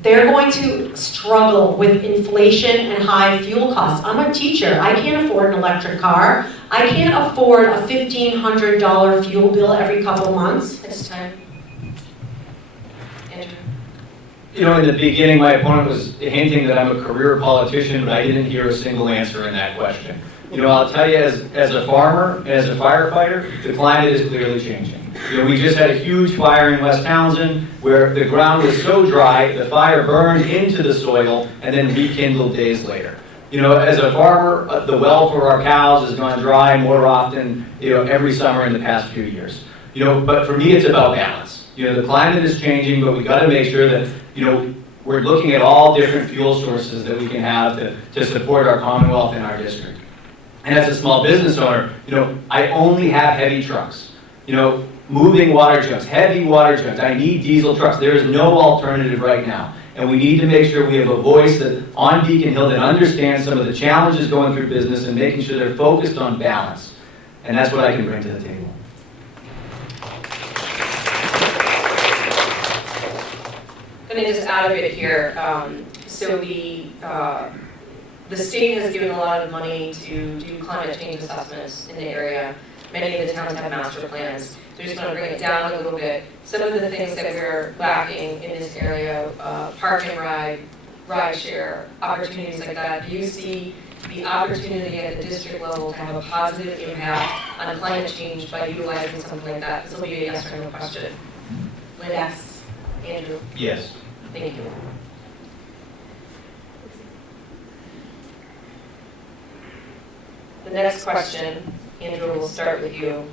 They're going to struggle with inflation and high fuel costs. I'm a teacher. I can't afford an electric car. I can't afford a $1,500 fuel bill every couple of months. It's time. Andrew? You know, in the beginning, my opponent was hinting that I'm a career politician, but I didn't hear a single answer in that question. You know, I'll tell you, as a farmer and as a firefighter, the climate is clearly changing. You know, we just had a huge fire in West Townsend where the ground was so dry, the fire burned into the soil and then rekindled days later. You know, as a farmer, the well for our cows has gone dry more often, you know, every summer in the past few years. You know, but for me, it's about balance. You know, the climate is changing, but we got to make sure that, you know, we're looking at all different fuel sources that we can have to support our Commonwealth and our district. And as a small business owner, you know, I only have heavy trucks. You know, moving water jugs, heavy water jugs. I need diesel trucks. There is no alternative right now. And we need to make sure we have a voice that on Beacon Hill that understands some of the challenges going through business and making sure they're focused on balance. And that's what I can bring to the table. I'm going to just add a bit here. So the state has given a lot of money to do climate change assessments in the area. Many of the towns have master plans. So I just want to bring it down a little bit. Some of the things that we're lacking in this area, park and ride share, opportunities like that. Do you see the opportunity at the district level to have a positive impact on climate change by utilizing something like that? This will be a yes or no question. Lynne? Yes. Andrew? Yes. Thank you. The next question, Andrew, will start with you.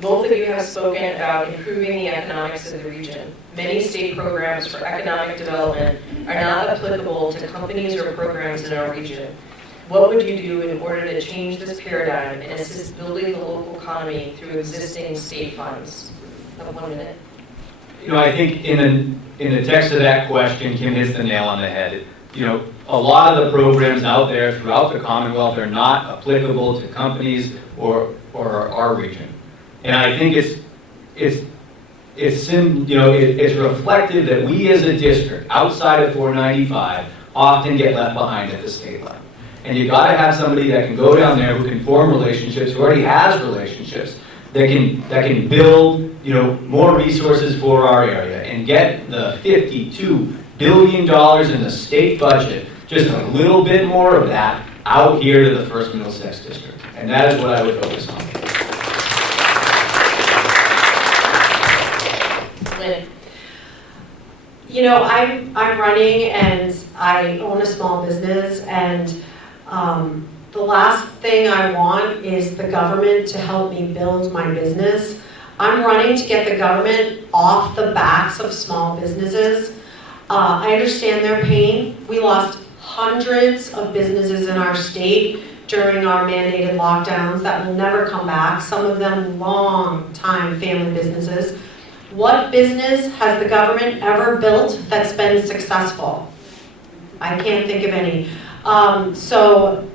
Both of you have spoken about improving the economics of the region. Many state programs for economic development are not applicable to companies or programs in our region. What would you do in order to change this paradigm and assist building the local economy through existing state funds? I have 1 minute. You know, I think in the text of that question, Kim hits the nail on the head. You know, a lot of the programs out there throughout the Commonwealth are not applicable to companies or our region. And I think it's reflective that we as a district outside of 495 often get left behind at the state level. And you got to have somebody that can go down there who can form relationships, who already has relationships, that can build, you know, more resources for our area and get the $52 billion in the state budget, just a little bit more of that out here to the first Middlesex district. And that is what I would focus on. Lynne? You know, I'm running and I own a small business, and the last thing I want is the government to help me build my business. I'm running to get the government off the backs of small businesses. I understand their pain. We lost hundreds of businesses in our state during our mandated lockdowns that will never come back, some of them long-time family businesses. What business has the government ever built that's been successful? I can't think of any. So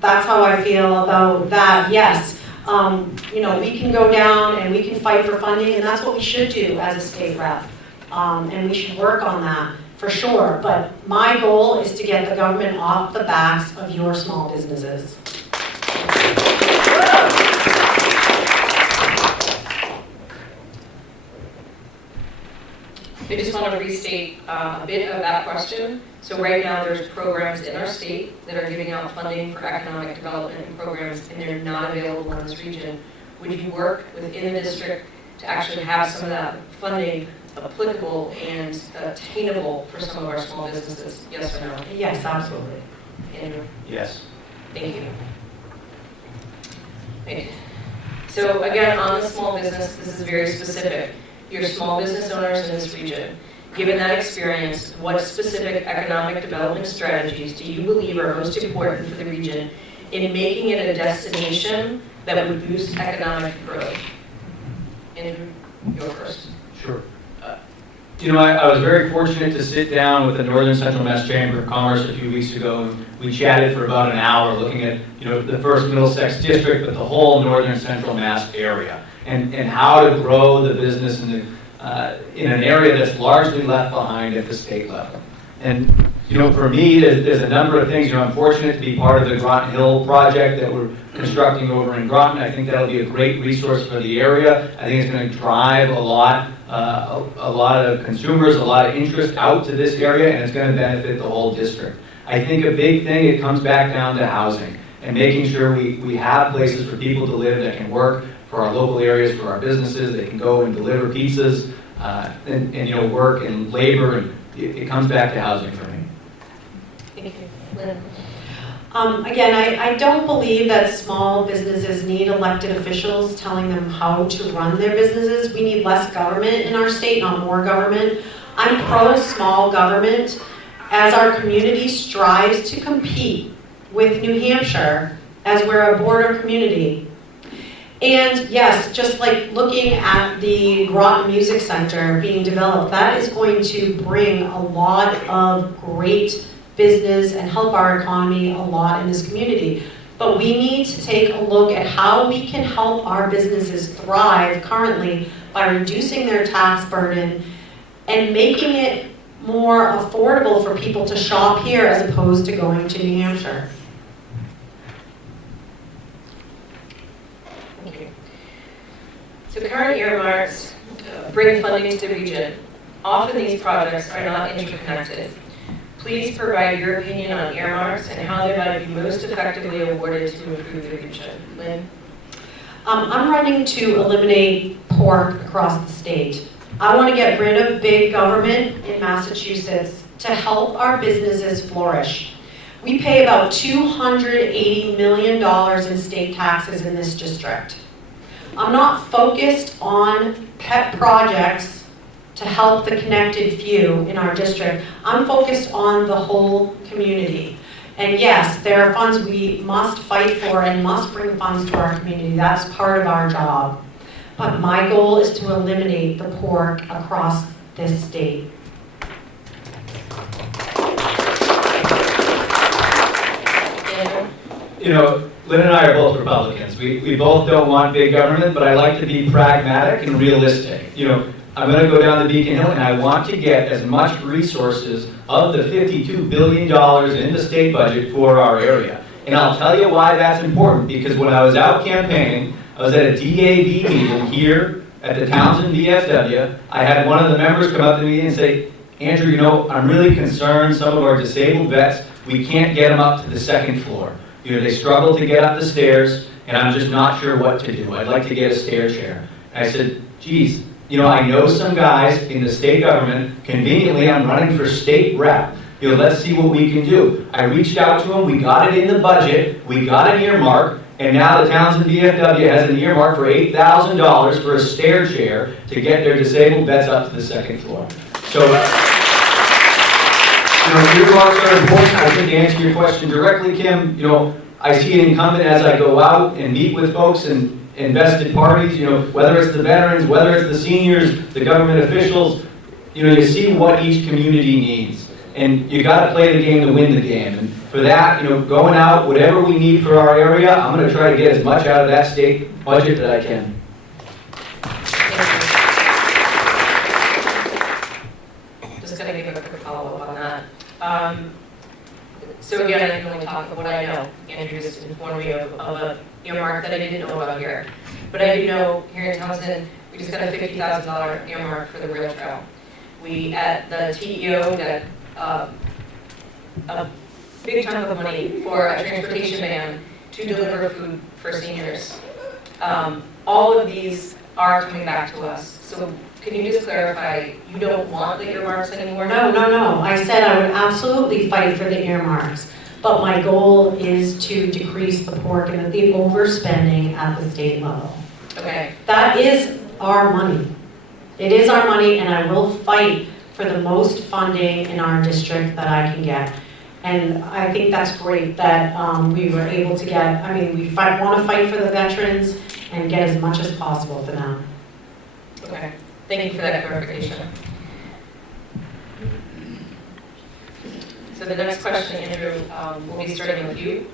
that's how I feel about that. Yes, you know, we can go down and we can fight for funding, and that's what we should do as a state rep. And we should work on that for sure. But my goal is to get the government off the backs of your small businesses. I just want to restate a bit of that question. So right now there's programs in our state that are giving out funding for economic development programs, and they're not available in this region. Would you work within the district to actually have some of that funding applicable and attainable for some of our small businesses? Yes or no? Yes, absolutely. Andrew? Yes. Thank you. Okay. So again, on the small business, this is very specific. Your small business owners in this region, given that experience, what specific economic development strategies do you believe are most important for the region in making it a destination that would boost economic growth? Andrew, you go first. Sure. You know, I was very fortunate to sit down with the Northern Central Mass Chamber of Commerce a few weeks ago, and we chatted for about an hour looking at, you know, the first Middlesex district, but the whole Northern Central Mass area, and how to grow the business in an area that's largely left behind at the state level. And, you know, for me, there's a number of things. You know, I'm fortunate to be part of the Groton Hill project that we're constructing over in Groton. I think that'll be a great resource for the area. I think it's going to drive a lot of consumers, a lot of interest out to this area, and it's going to benefit the whole district. I think a big thing, it comes back down to housing and making sure we have places for people to live that can work for our local areas, for our businesses. They can go and deliver pizzas and you know, work and labor, and it comes back to housing for me. Thank you. Lynn? Again, I don't believe that small businesses need elected officials telling them how to run their businesses. We need less government in our state, not more government. I'm pro small government as our community strives to compete with New Hampshire as we're a border community. And yes, just like looking at the Groton Music Center being developed, that is going to bring a lot of great business and help our economy a lot in this community. But we need to take a look at how we can help our businesses thrive currently by reducing their tax burden and making it more affordable for people to shop here as opposed to going to New Hampshire. Thank you. So current earmarks bring funding to the region. Often these projects are not interconnected. Please provide your opinion on earmarks and how they might be most effectively awarded to improve the region. Lynn? I'm running to eliminate pork across the state. I want to get rid of big government in Massachusetts to help our businesses flourish. We pay about $280 million in state taxes in this district. I'm not focused on pet projects to help the connected few in our district. I'm focused on the whole community. And yes, there are funds we must fight for and must bring funds to our community. That's part of our job. But my goal is to eliminate the pork across this state. You know, Lynn and I are both Republicans. We both don't want big government, but I like to be pragmatic and realistic. You know, I'm going to go down to Beacon Hill, and I want to get as much resources of the $52 billion in the state budget for our area. And I'll tell you why that's important, because when I was out campaigning, I was at a DAV meeting here at the Townsend VFW. I had one of the members come up to me and say, Andrew, you know, I'm really concerned some of our disabled vets, we can't get them up to the second floor. You know, they struggle to get up the stairs, and I'm just not sure what to do. I'd like to get a stair chair. And I said, geez, you know, I know some guys in the state government. Conveniently, I'm running for state rep. You know, let's see what we can do. I reached out to them. We got it in the budget. We got an earmark. And now the Townsend VFW has an earmark for $8,000 for a stair chair to get their disabled vets up to the second floor. So, you know, earmarks are important. I think to answer your question directly, Kim, you know, I see it incumbent as I go out and meet with folks and invested parties, you know, whether it's the veterans, whether it's the seniors, the government officials, you know, you see what each community needs. And you got to play the game to win the game. And for that, you know, going out, whatever we need for our area, I'm going to try to get as much out of that state budget that I can. Just going to give a quick follow-up on that. So again, I can only talk about what I know. Andrew just informed me of an earmark that I didn't know about here. But I do know here in Townsend, we just got a $50,000 earmark for the rail trail. We, at the TEO, got a big chunk of money for a transportation van to deliver food for seniors. All of these are coming back to us. So can you just clarify, you don't want the earmarks anymore? No. I said I would absolutely fight for the earmarks. But my goal is to decrease the pork and the overspending at the state level. Okay. That is our money. It is our money, and I will fight for the most funding in our district that I can get. And I think that's great that we were able to get, I mean, we want to fight for the veterans and get as much as possible for them. Okay. Thank you for that clarification. So the next question, Andrew, will be starting with you.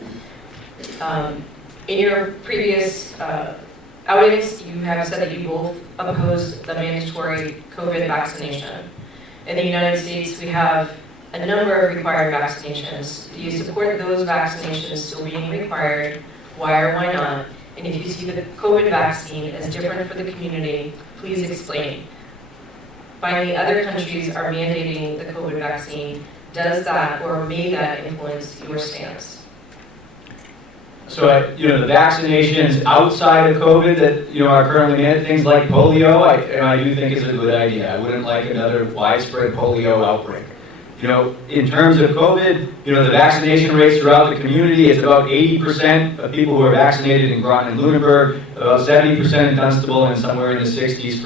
In your previous outings, you have said that you both oppose the mandatory COVID vaccination. In the United States, we have a number of required vaccinations. Do you support those vaccinations still being required? Why or why not? And if you see the COVID vaccine as different for the community, please explain. Finally, other countries are mandating the COVID vaccine. Does that or may that influence your stance? So, the vaccinations outside of COVID that, are currently mandated, things like polio, I do think is a good idea. I wouldn't like another widespread polio outbreak. In terms of COVID, the vaccination rates throughout the community, it's about 80% of people who are vaccinated in Groton and Lunenburg, about 70% in Dunstable, and somewhere in the 60s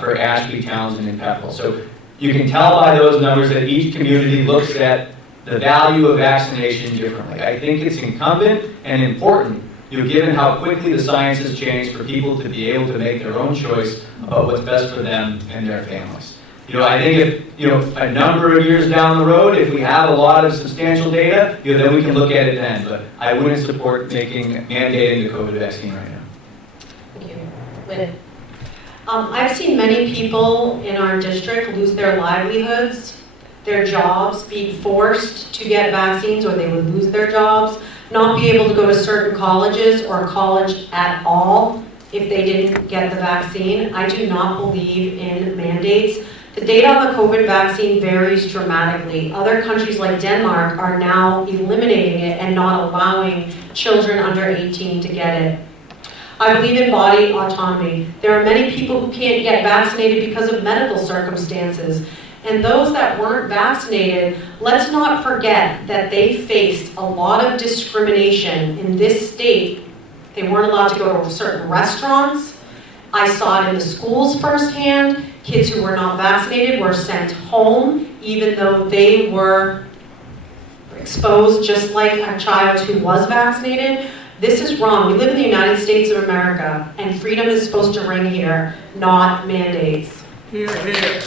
for Ashby, Townsend, and Pepperell. So you can tell by those numbers that each community looks at the value of vaccination differently. I think it's incumbent and important, given how quickly the science has changed, for people to be able to make their own choice about what's best for them and their families. I think if, a number of years down the road, if we have a lot of substantial data, then we can look at it then. But I wouldn't support mandating the COVID vaccine right now. Thank you. Lynne? I've seen many people in our district lose their livelihoods, their jobs, being forced to get vaccines, or they would lose their jobs, not be able to go to certain colleges or college at all if they didn't get the vaccine. I do not believe in mandates. The data on the COVID vaccine varies dramatically. Other countries like Denmark are now eliminating it and not allowing children under 18 to get it. I believe in body autonomy. There are many people who can't get vaccinated because of medical circumstances. And those that weren't vaccinated, let's not forget that they faced a lot of discrimination in this state. They weren't allowed to go to certain restaurants. I saw it in the schools firsthand. Kids who were not vaccinated were sent home, even though they were exposed just like a child who was vaccinated. This is wrong. We live in the United States of America, and freedom is supposed to ring here, not mandates. Here, here.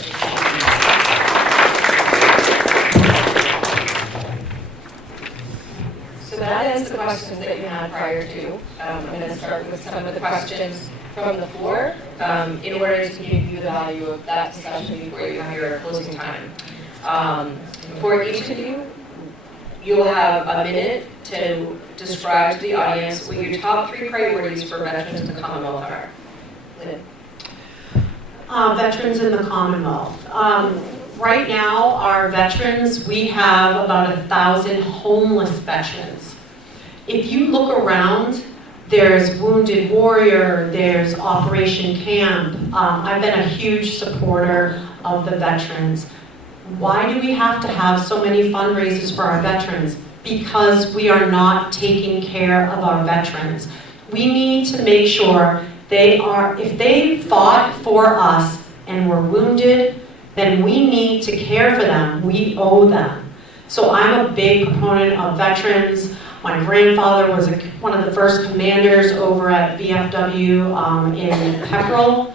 So that ends the questions that you had prior to. I'm going to start with some of the questions from the floor in order to give you the value of that discussion before you have your closing time. For each of you, you'll have a minute to describe to the audience what your top 3 priorities for veterans in the Commonwealth are. Lynne? Veterans in the Commonwealth. Right now, our veterans, we have about 1,000 homeless veterans. If you look around, there's Wounded Warrior, there's Operation Camp. I've been a huge supporter of the veterans. Why do we have to have so many fundraisers for our veterans? Because we are not taking care of our veterans. We need to make sure if they fought for us and were wounded, then we need to care for them. We owe them. So I'm a big proponent of veterans. My grandfather was one of the first commanders over at VFW in Pepperell,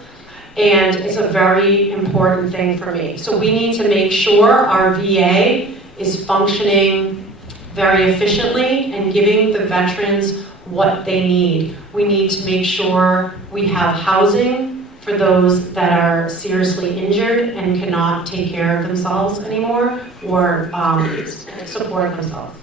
and it's a very important thing for me. So we need to make sure our VA is functioning very efficiently and giving the veterans what they need. We need to make sure we have housing for those that are seriously injured and cannot take care of themselves anymore or support themselves.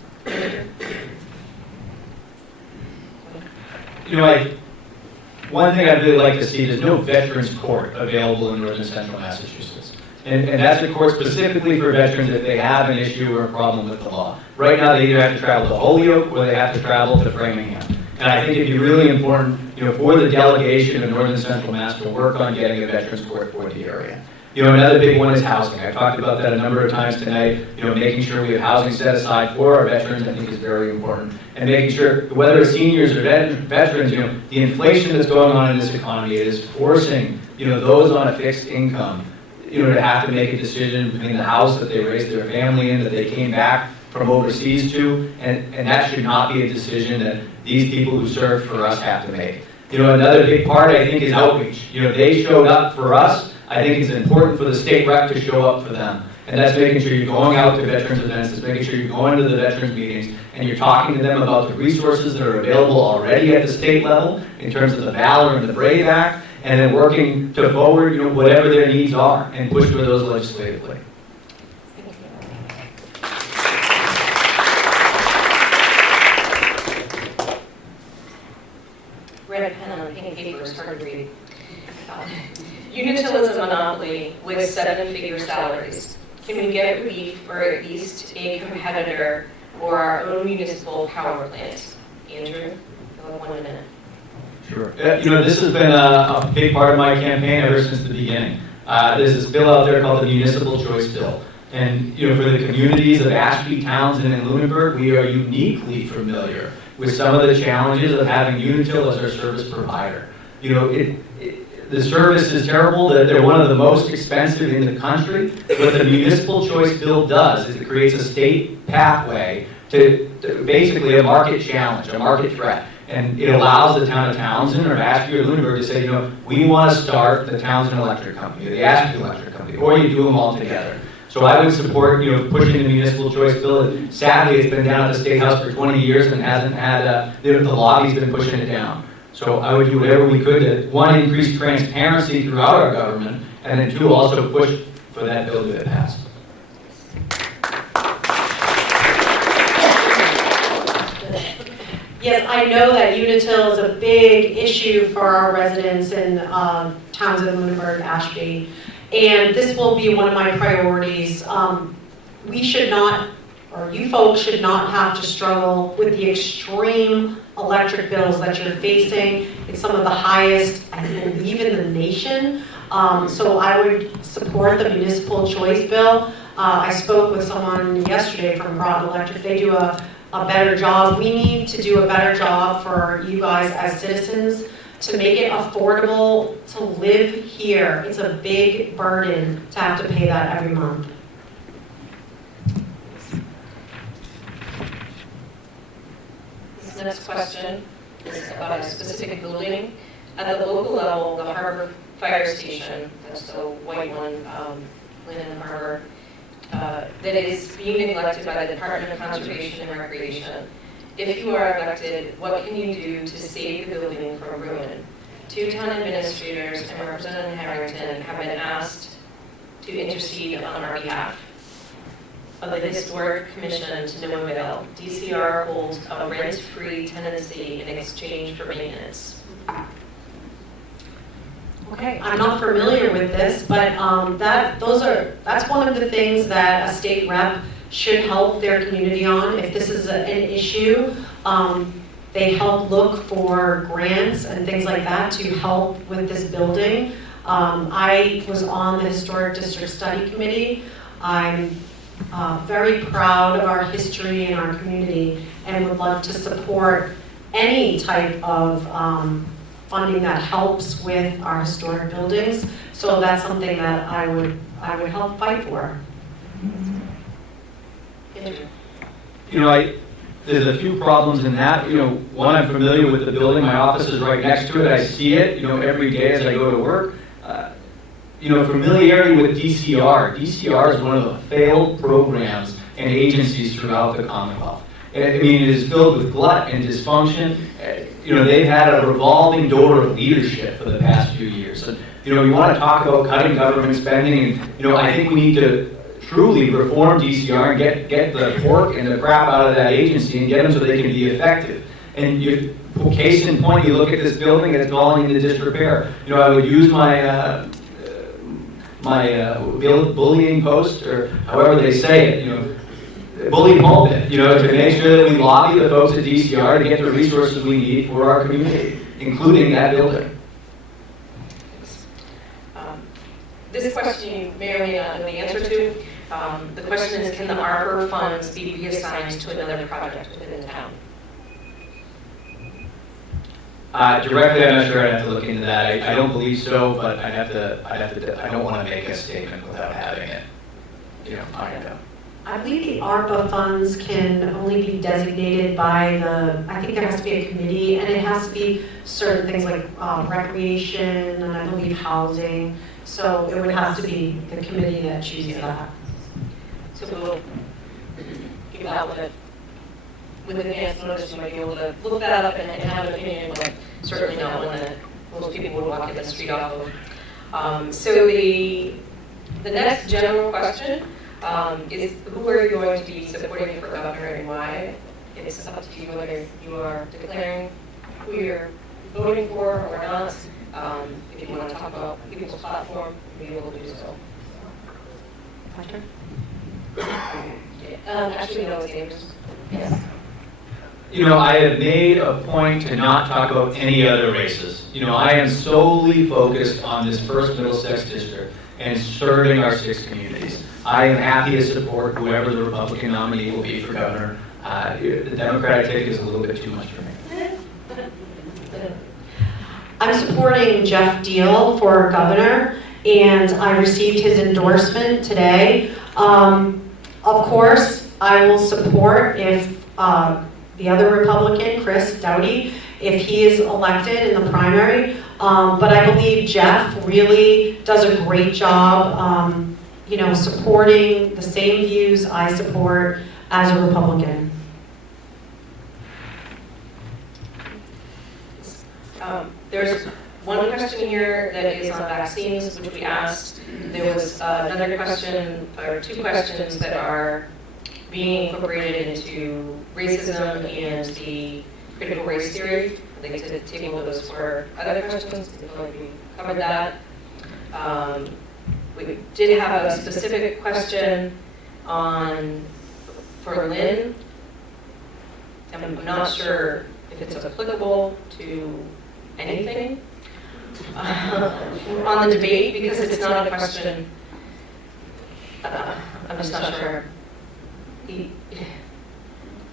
One thing I'd really like to see is no veterans court available in northern central Massachusetts. And that's a court specifically for veterans if they have an issue or a problem with the law. Right now, they either have to travel to Holyoke or they have to travel to Framingham. And I think it'd be really important, for the delegation of northern central Mass to work on getting a veterans court for the area. Another big one is housing. I talked about that a number of times tonight. Making sure we have housing set aside for our veterans, I think, is very important. And making sure, whether it's seniors or veterans, the inflation that's going on in this economy, it is forcing, those on a fixed income, to have to make a decision between the house that they raised their family in, that they came back from overseas to, and that should not be a decision that these people who served for us have to make. Another big part, I think, is outreach. They showed up for us. I think it's important for the state rep to show up for them. And that's making sure you're going out to veterans events, it's making sure you're going to the veterans meetings, and you're talking to them about the resources that are available already at the state level in terms of the Valor and the Brave Act, and then working to forward, whatever their needs are and push for those legislatively. Red pen on pink paper is hard to read. Unitil is a monopoly with 7-figure salaries. Can we get relief or at least a competitor or our own municipal power plant? Andrew, you have 1 minute. Sure. This has been a big part of my campaign ever since the beginning. There's this bill out there called the Municipal Choice Bill. And, for the communities of Ashby, Townsend, and Lunenburg, we are uniquely familiar with some of the challenges of having Unitil as our service provider. The service is terrible, that they're one of the most expensive in the country. What the Municipal Choice Bill does is it creates a state pathway to basically a market challenge, a market threat. And it allows the town of Townsend or Ashby or Lunenburg to say, we want to start the Townsend Electric Company or the Ashby Electric Company, or you do them all together. So I would support, pushing the Municipal Choice Bill. Sadly, it's been down at the State House for 20 years and hasn't had, the lobby's been pushing it down. So I would do whatever we could to, 1, increase transparency throughout our government, and then 2, also push for that bill to get passed. Yes, I know that Unitil is a big issue for our residents in Townsend, Lunenburg, Ashby, and this will be one of my priorities. We should not, or you folks should not have to struggle with the extreme electric bills that you're facing. It's some of the highest, I believe, in the nation. So I would support the Municipal Choice Bill. I spoke with someone yesterday from Broad Electric. They do a better job. We need to do a better job for you guys as citizens to make it affordable to live here. It's a big burden to have to pay that every month. This next question is about a specific building. At the local level, the Harbor Fire Station, that's the white one, Lynne and Harbor, that is being neglected by the Department of Conservation and Recreation. If you are elected, what can you do to save the building from ruin? 2 town administrators and Representative Harrington have been asked to intercede on our behalf. Of the Historic Commission to no avail. DCR holds a rent-free tenancy in exchange for maintenance. Okay, I'm not familiar with this, but that's one of the things that a state rep should help their community on. If this is an issue, they help look for grants and things like that to help with this building. I was on the Historic District Study Committee. I'm very proud of our history and our community and would love to support any type of funding that helps with our historic buildings. So that's something that I would help fight for. There's a few problems in that. One, I'm familiar with the building. My office is right next to it. I see it, every day as I go to work. Familiarity with DCR. DCR is one of the failed programs and agencies throughout the Commonwealth. It is filled with glut and dysfunction. They've had a revolving door of leadership for the past few years. So, you want to talk about cutting government spending, and, I think we need to truly reform DCR and get the pork and the crap out of that agency and get them so they can be effective. And case in point, you look at this building and it's falling into disrepair. I would use my bullying post, or however they say it, bully pulpit, to make sure that we lobby the folks at DCR to get the resources we need for our community, including that building. This question you may or may not know the answer to. The question is, can the ARPA funds be reassigned to another project within the town? Directly, I'm not sure. I'd have to look into that. I don't believe so, but I don't want to make a statement without having it, ironed out. I believe the ARPA funds can only be designated by I think there has to be a committee, and it has to be certain things like recreation and I believe housing. So it would have to be the committee that chooses that. So we'll give that with advance notice. You might be able to look that up and have an opinion, but certainly not one that most people would walk in the street off of. So the next general question is, who are you going to be supporting for governor and why? It's up to you whether you are declaring who you're voting for or not. If you want to talk about people's platform, you'll be able to do so. Actually, no, it's Andrews. Yes. You know, I have made a point to not talk about any other races. You know, I am solely focused on this first Middlesex district and serving our 6 communities. I am happy to support whoever the Republican nominee will be for governor. The Democratic ticket is a little bit too much for me. I'm supporting Jeff Deal for governor, and I received his endorsement today. Of course, I will support if the other Republican, Chris Doughty, if he is elected in the primary. But I believe Jeff really does a great job, supporting the same views I support as a Republican. There's one question here that is on vaccines, which we asked. There was another question, or 2 questions that are being incorporated into racism and the critical race theory. I'd like to table those for other questions. I feel like we covered that. We did have a specific question for Lynne. I'm not sure if it's applicable to anything on the debate, because it's not a question. I'm just not sure. I'm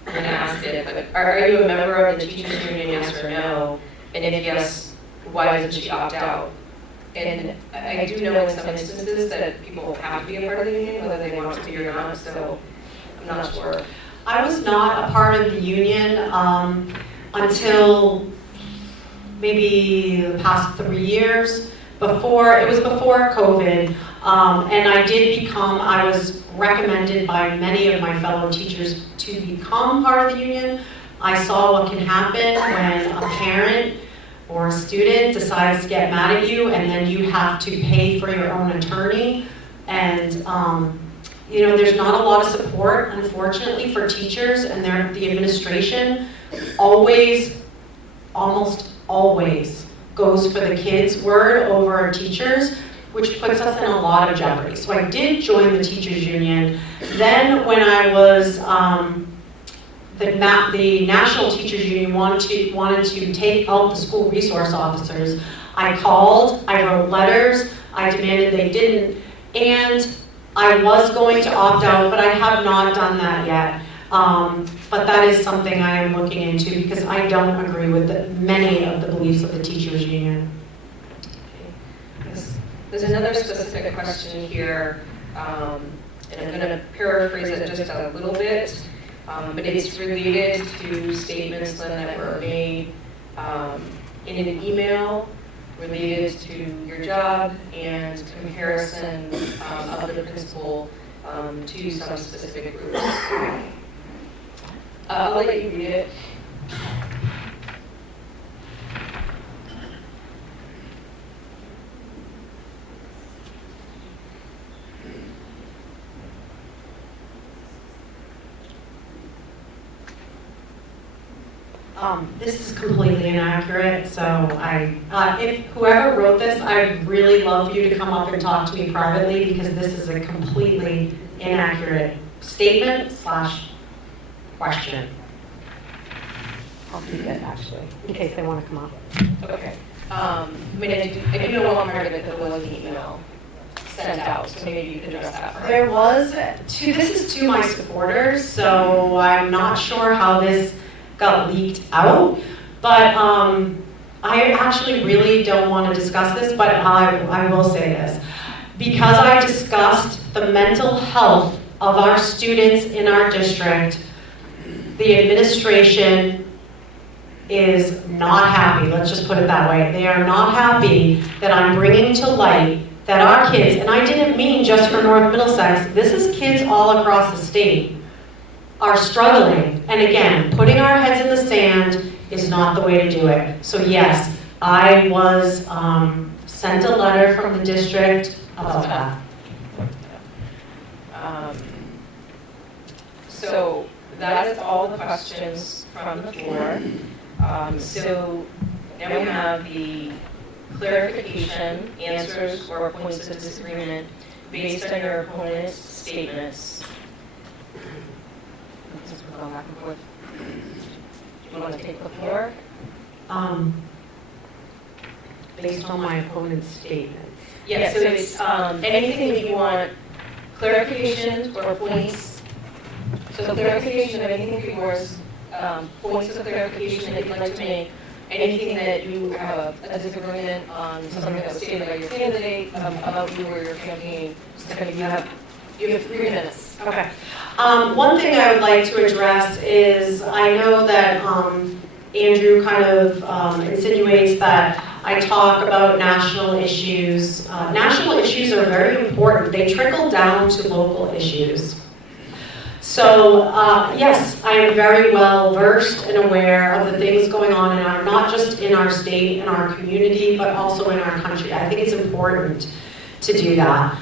going to ask it, but are you a member of the teachers union, yes or no? And if yes, why doesn't she opt out? And I do know in some instances that people have to be a part of the union, whether they want to be or not, so I'm not sure. I was not a part of the union until maybe the past 3 years. It was before COVID, and I was recommended by many of my fellow teachers to become part of the union. I saw what can happen when a parent or a student decides to get mad at you, and then you have to pay for your own attorney. And there's not a lot of support, unfortunately, for teachers, and the administration almost always goes for the kids' word over our teachers, which puts us in a lot of jeopardy. So I did join the teachers union. Then when I was, the National Teachers Union wanted to take out the school resource officers, I called, I wrote letters, I demanded they didn't, and I was going to opt out, but I have not done that yet. But that is something I am looking into, because I don't agree with many of the beliefs of the teachers union. There's another specific question here, and I'm going to paraphrase it just a little bit, but it's related to statements that were made in an email related to your job and comparison of the principal to some specific groups. I'll let you read it. This is completely inaccurate, so if whoever wrote this, I'd really love for you to come up and talk to me privately, because this is a completely inaccurate statement / question. I'll keep it, actually, in case they want to come up. Okay. I do know one part of it that was an email sent out, so maybe you could address that part. There was, this is to my supporters, so I'm not sure how this got leaked out, but I actually really don't want to discuss this, but I will say this. Because I discussed the mental health of our students in our district, the administration is not happy. Let's just put it that way. They are not happy that I'm bringing to light that our kids, and I didn't mean just for North Middlesex, this is kids all across the state, are struggling. And again, putting our heads in the sand is not the way to do it. So yes, I was sent a letter from the district about that. So that is all the questions from the floor. So now we have the clarification, answers, or points of disagreement based on your opponent's statements. Since we're going back and forth, do you want to take the floor? Based on my opponent's statements. Yeah, so it's anything that you want clarifications or points. So clarification of anything of yours, points of clarification that you'd like to make, anything that you have a disagreement on, something that was stated by your candidate, about you or your campaign. Just kind of, you have 3 minutes. Okay. One thing I would like to address is, I know that Andrew kind of insinuates that I talk about national issues. National issues are very important. They trickle down to local issues. So yes, I am very well versed and aware of the things going on not just in our state and our community, but also in our country. I think it's important to do that.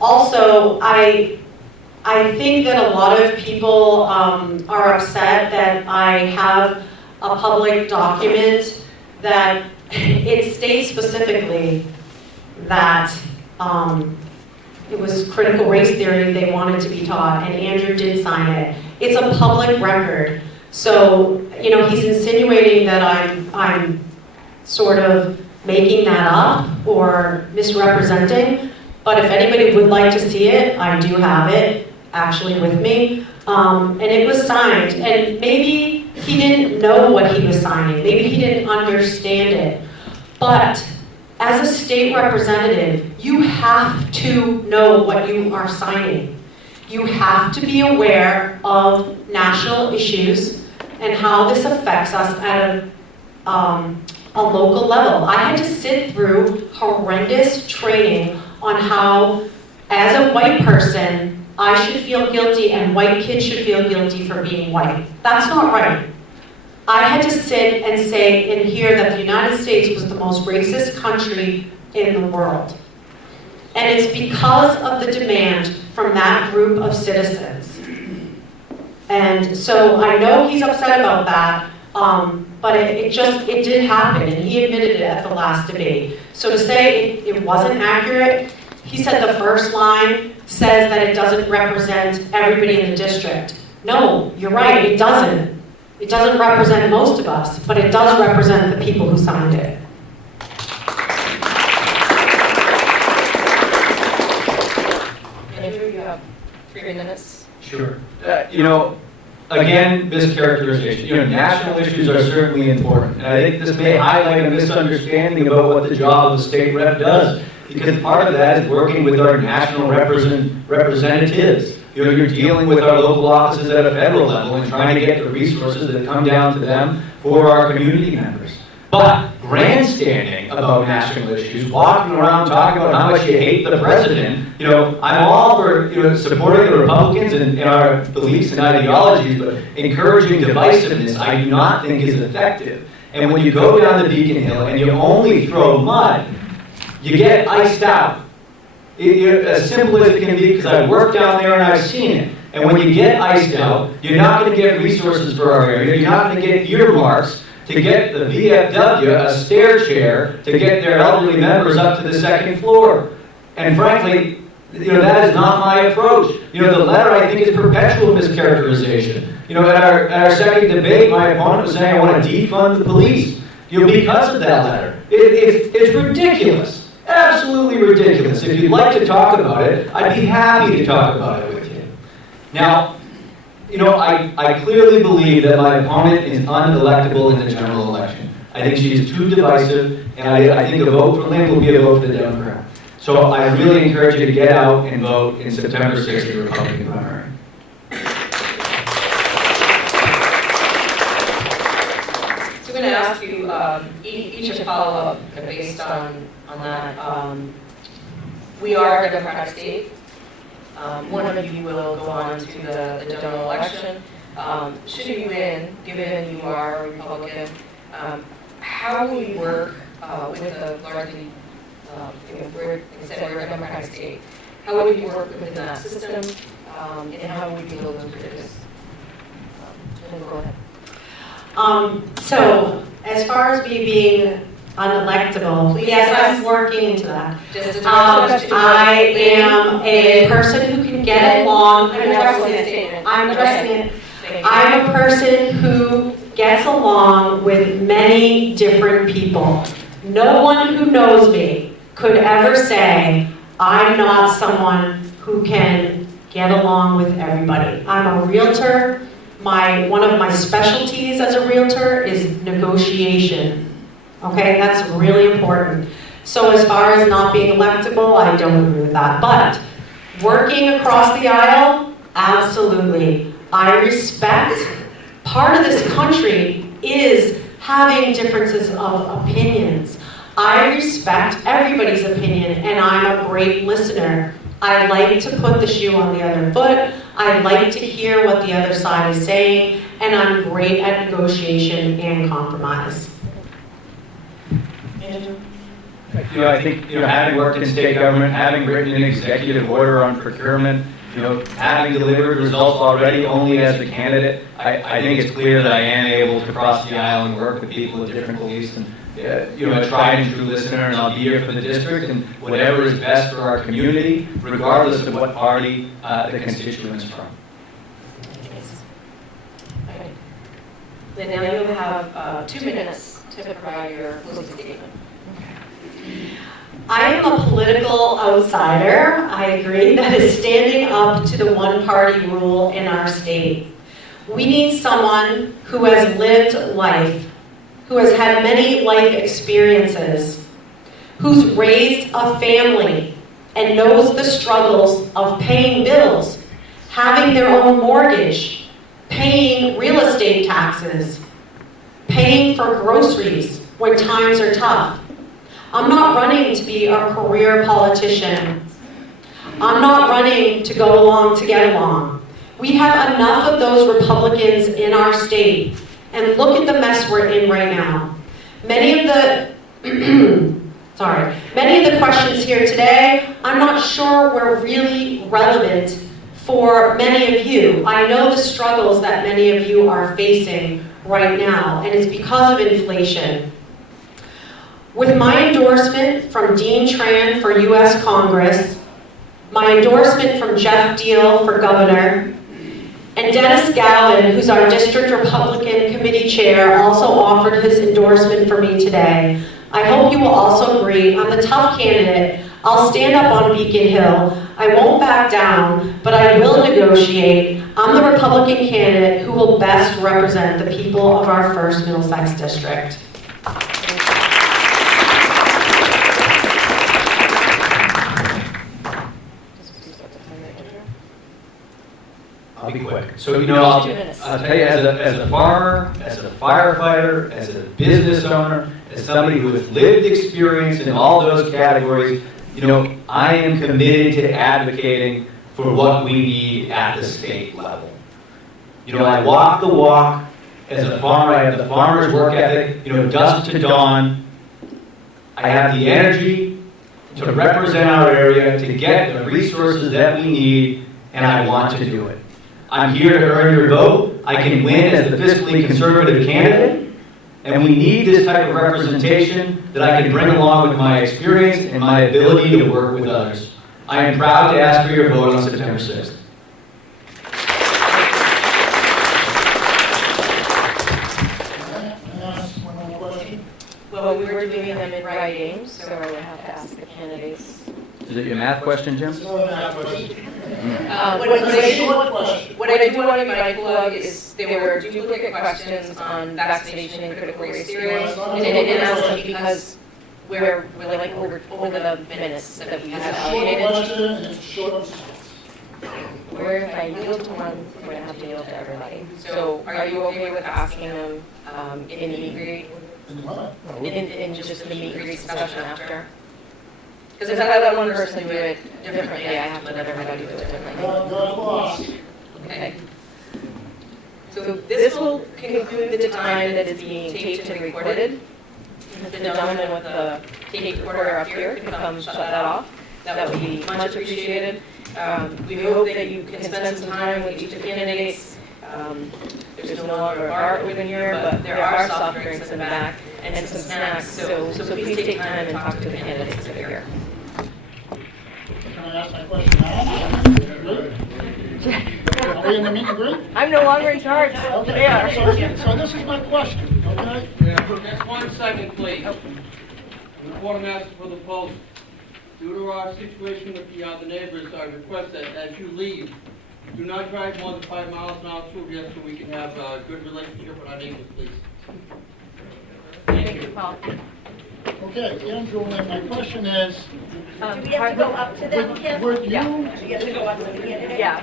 Also, I think that a lot of people are upset that I have a public document that it states specifically that it was critical race theory they wanted to be taught, and Andrew did sign it. It's a public record. So, you know, he's insinuating that I'm sort of making that up or misrepresenting. But if anybody would like to see it, I do have it actually with me. And it was signed. And maybe he didn't know what he was signing. Maybe he didn't understand it. But as a state representative, you have to know what you are signing. You have to be aware of national issues and how this affects us at a local level. I had to sit through horrendous training on how, as a white person, I should feel guilty and white kids should feel guilty for being white. That's not right. I had to sit and say and hear that the United States was the most racist country in the world. And it's because of the demand from that group of citizens. And so I know he's upset about that, but it did happen, and he admitted it at the last debate. So to say it wasn't accurate, he said the first line says that it doesn't represent everybody in the district. No, you're right, it doesn't. It doesn't represent most of us, but it does represent the people who signed it. Andrew, you have 3 minutes. Sure. You know, again, mischaracterization. You know, national issues are certainly important. And I think this may highlight a misunderstanding about what the job of the state rep does. Because part of that is working with our national representatives. You know, you're dealing with our local offices at a federal level and trying to get the resources that come down to them for our community members. But grandstanding about national issues, walking around talking about how much you hate the president, you know, I'm all for, you know, supporting the Republicans and our beliefs and ideologies, but encouraging divisiveness I do not think is effective. And when you go down the Beacon Hill and you only throw mud, you get iced out. As simple as it can be, because I've worked down there and I've seen it. And when you get iced out, you're not going to get resources for our area. You're not going to get earmarks to get the VFW a stair chair to get their elderly members up to the second floor. And frankly, you know, that is not my approach. You know, the letter I think is perpetual mischaracterization. You know, at our second debate, my opponent was saying I want to defund the police. You know, because of that letter. It's ridiculous. Absolutely ridiculous. If you'd like to talk about it, I'd be happy to talk about it with you. Now, you know, I clearly believe that my opponent is unelectable in the general election. I think she is too divisive, and I think a vote for Lynne will be a vote for the Democrat. So I really encourage you to get out and vote in September 6th in the Republican primary. So I'm going to ask you each a follow-up based on that. We are a Democratic state. One of you will go on to the general election. Should you win, given you are a Republican, how will you work with a largely, like I said, we're a Democratic state. How would you work within that system, and how would you deal with this? Go ahead. So, as far as me being unelectable, yes, I'm working into that. I am a person who can get along. I'm addressing the statement. I'm addressing it. I'm a person who gets along with many different people. No one who knows me could ever say, I'm not someone who can get along with everybody. I'm a realtor. One of my specialties as a realtor is negotiation. Okay, that's really important. So as far as not being electable, I don't agree with that. But working across the aisle, absolutely. I respect, part of this country is having differences of opinions. I respect everybody's opinion, and I'm a great listener. I like to put the shoe on the other foot. I like to hear what the other side is saying, and I'm great at negotiation and compromise. I think, having worked in state government, having written an executive order on procurement, having delivered results already only as a candidate, I think it's clear that I am able to cross the aisle and work with people with different beliefs and, a tried and true listener, and I'll be here for the district and whatever is best for our community, regardless of what party the constituent is from. Lynne, now you have 2 minutes to provide your closing statement. I am a political outsider, I agree, that is standing up to the one-party rule in our state. We need someone who has lived life, who has had many life experiences, who's raised a family and knows the struggles of paying bills, having their own mortgage, paying real estate taxes, paying for groceries when times are tough. I'm not running to be a career politician. I'm not running to go along to get along. We have enough of those Republicans in our state, and look at the mess we're in right now. Many of the many of the questions here today, I'm not sure were really relevant for many of you. I know the struggles that many of you are facing right now, and it's because of inflation. With my endorsement from Dean Tran for U.S. Congress, my endorsement from Jeff Deal for governor, and Dennis Galvin, who's our district Republican committee chair, also offered his endorsement for me today. I hope you will also agree I'm the tough candidate. I'll stand up on Beacon Hill. I won't back down, but I will negotiate. I'm the Republican candidate who will best represent the people of our 1st Middlesex district. I'll be quick. So, I'll tell you, as a farmer, as a firefighter, as a business owner, as somebody who has lived experience in all those categories, I am committed to advocating for what we need at the state level. I walk the walk. As a farmer, I have the farmer's work ethic, dusk to dawn. I have the energy to represent our area, to get the resources that we need, and I want to do it. I'm here to earn your vote. I can win as the fiscally conservative candidate, and we need this type of representation that I can bring along with my experience and my ability to work with others. I am proud to ask for your vote on September 6th. Well, we were doing them in writing, so I would have to ask the candidates. Is it your math question, Jim? It's not a math question. What I do want to be mindful of is there were duplicate questions on vaccination and critical race theory, and it didn't answer because we're like over the minutes that we have allocated. Short question and it's short response. Where if I yield to one, I'm going to have to yield to everybody. So are you okay with asking them in the meet and greet? In what? In just the meet and greet discussion after? Because if I let one person do it differently, I have to let everybody do it differently. Good boss. Okay. So this will conclude the time that is being taped and recorded. If the gentleman with the tape recorder up here could come shut that off, that would be much appreciated. We hope that you can spend some time with each of the candidates. There's no longer a bar open here, but there are soft drinks in the back and some snacks, so please take time and talk to the candidates that are here. Can I ask my question now? Are we in the meet and greet? I'm no longer in charge. Okay, so this is my question, okay? Just 1 second, please. The quartermaster for the post. Due to our situation with the neighbors, I request that as you leave, do not drive more than 5 miles an hour through here so we can have a good relationship with our neighbors, please. Thank you. Paul. Okay, Andrew, and my question is, Do we have to go up to them, Kim? would you? Yeah. We have to go up to the candidate? Yeah,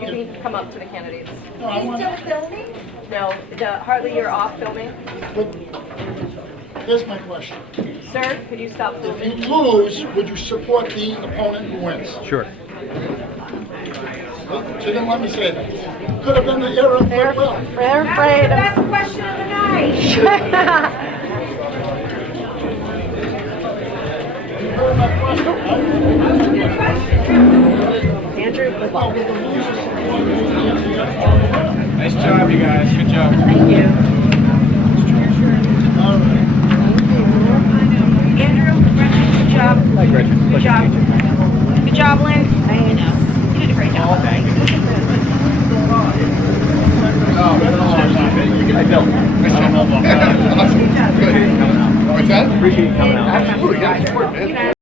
you can come up to the candidates. No, I He's want, still filming? No, Hartley, you're off filming. here's my question. Sir, could you stop If filming? you lose, would you support the opponent who wins? Sure. She didn't let me say that. Could have been the era of goodwill. They're That's the best question of the night. You heard my question, right? Andrew, good Well, luck. with the losers supporting the opponent. Nice job, you guys. Good job. Thank you. All right. Andrew, good job. Hi, Gretchen. Good job. Good job, Lynn. I know. You did a great job. Thank you. Hi, Bill. Nice job. Good. What's that? Appreciate you coming out. Absolutely, yeah, support, man.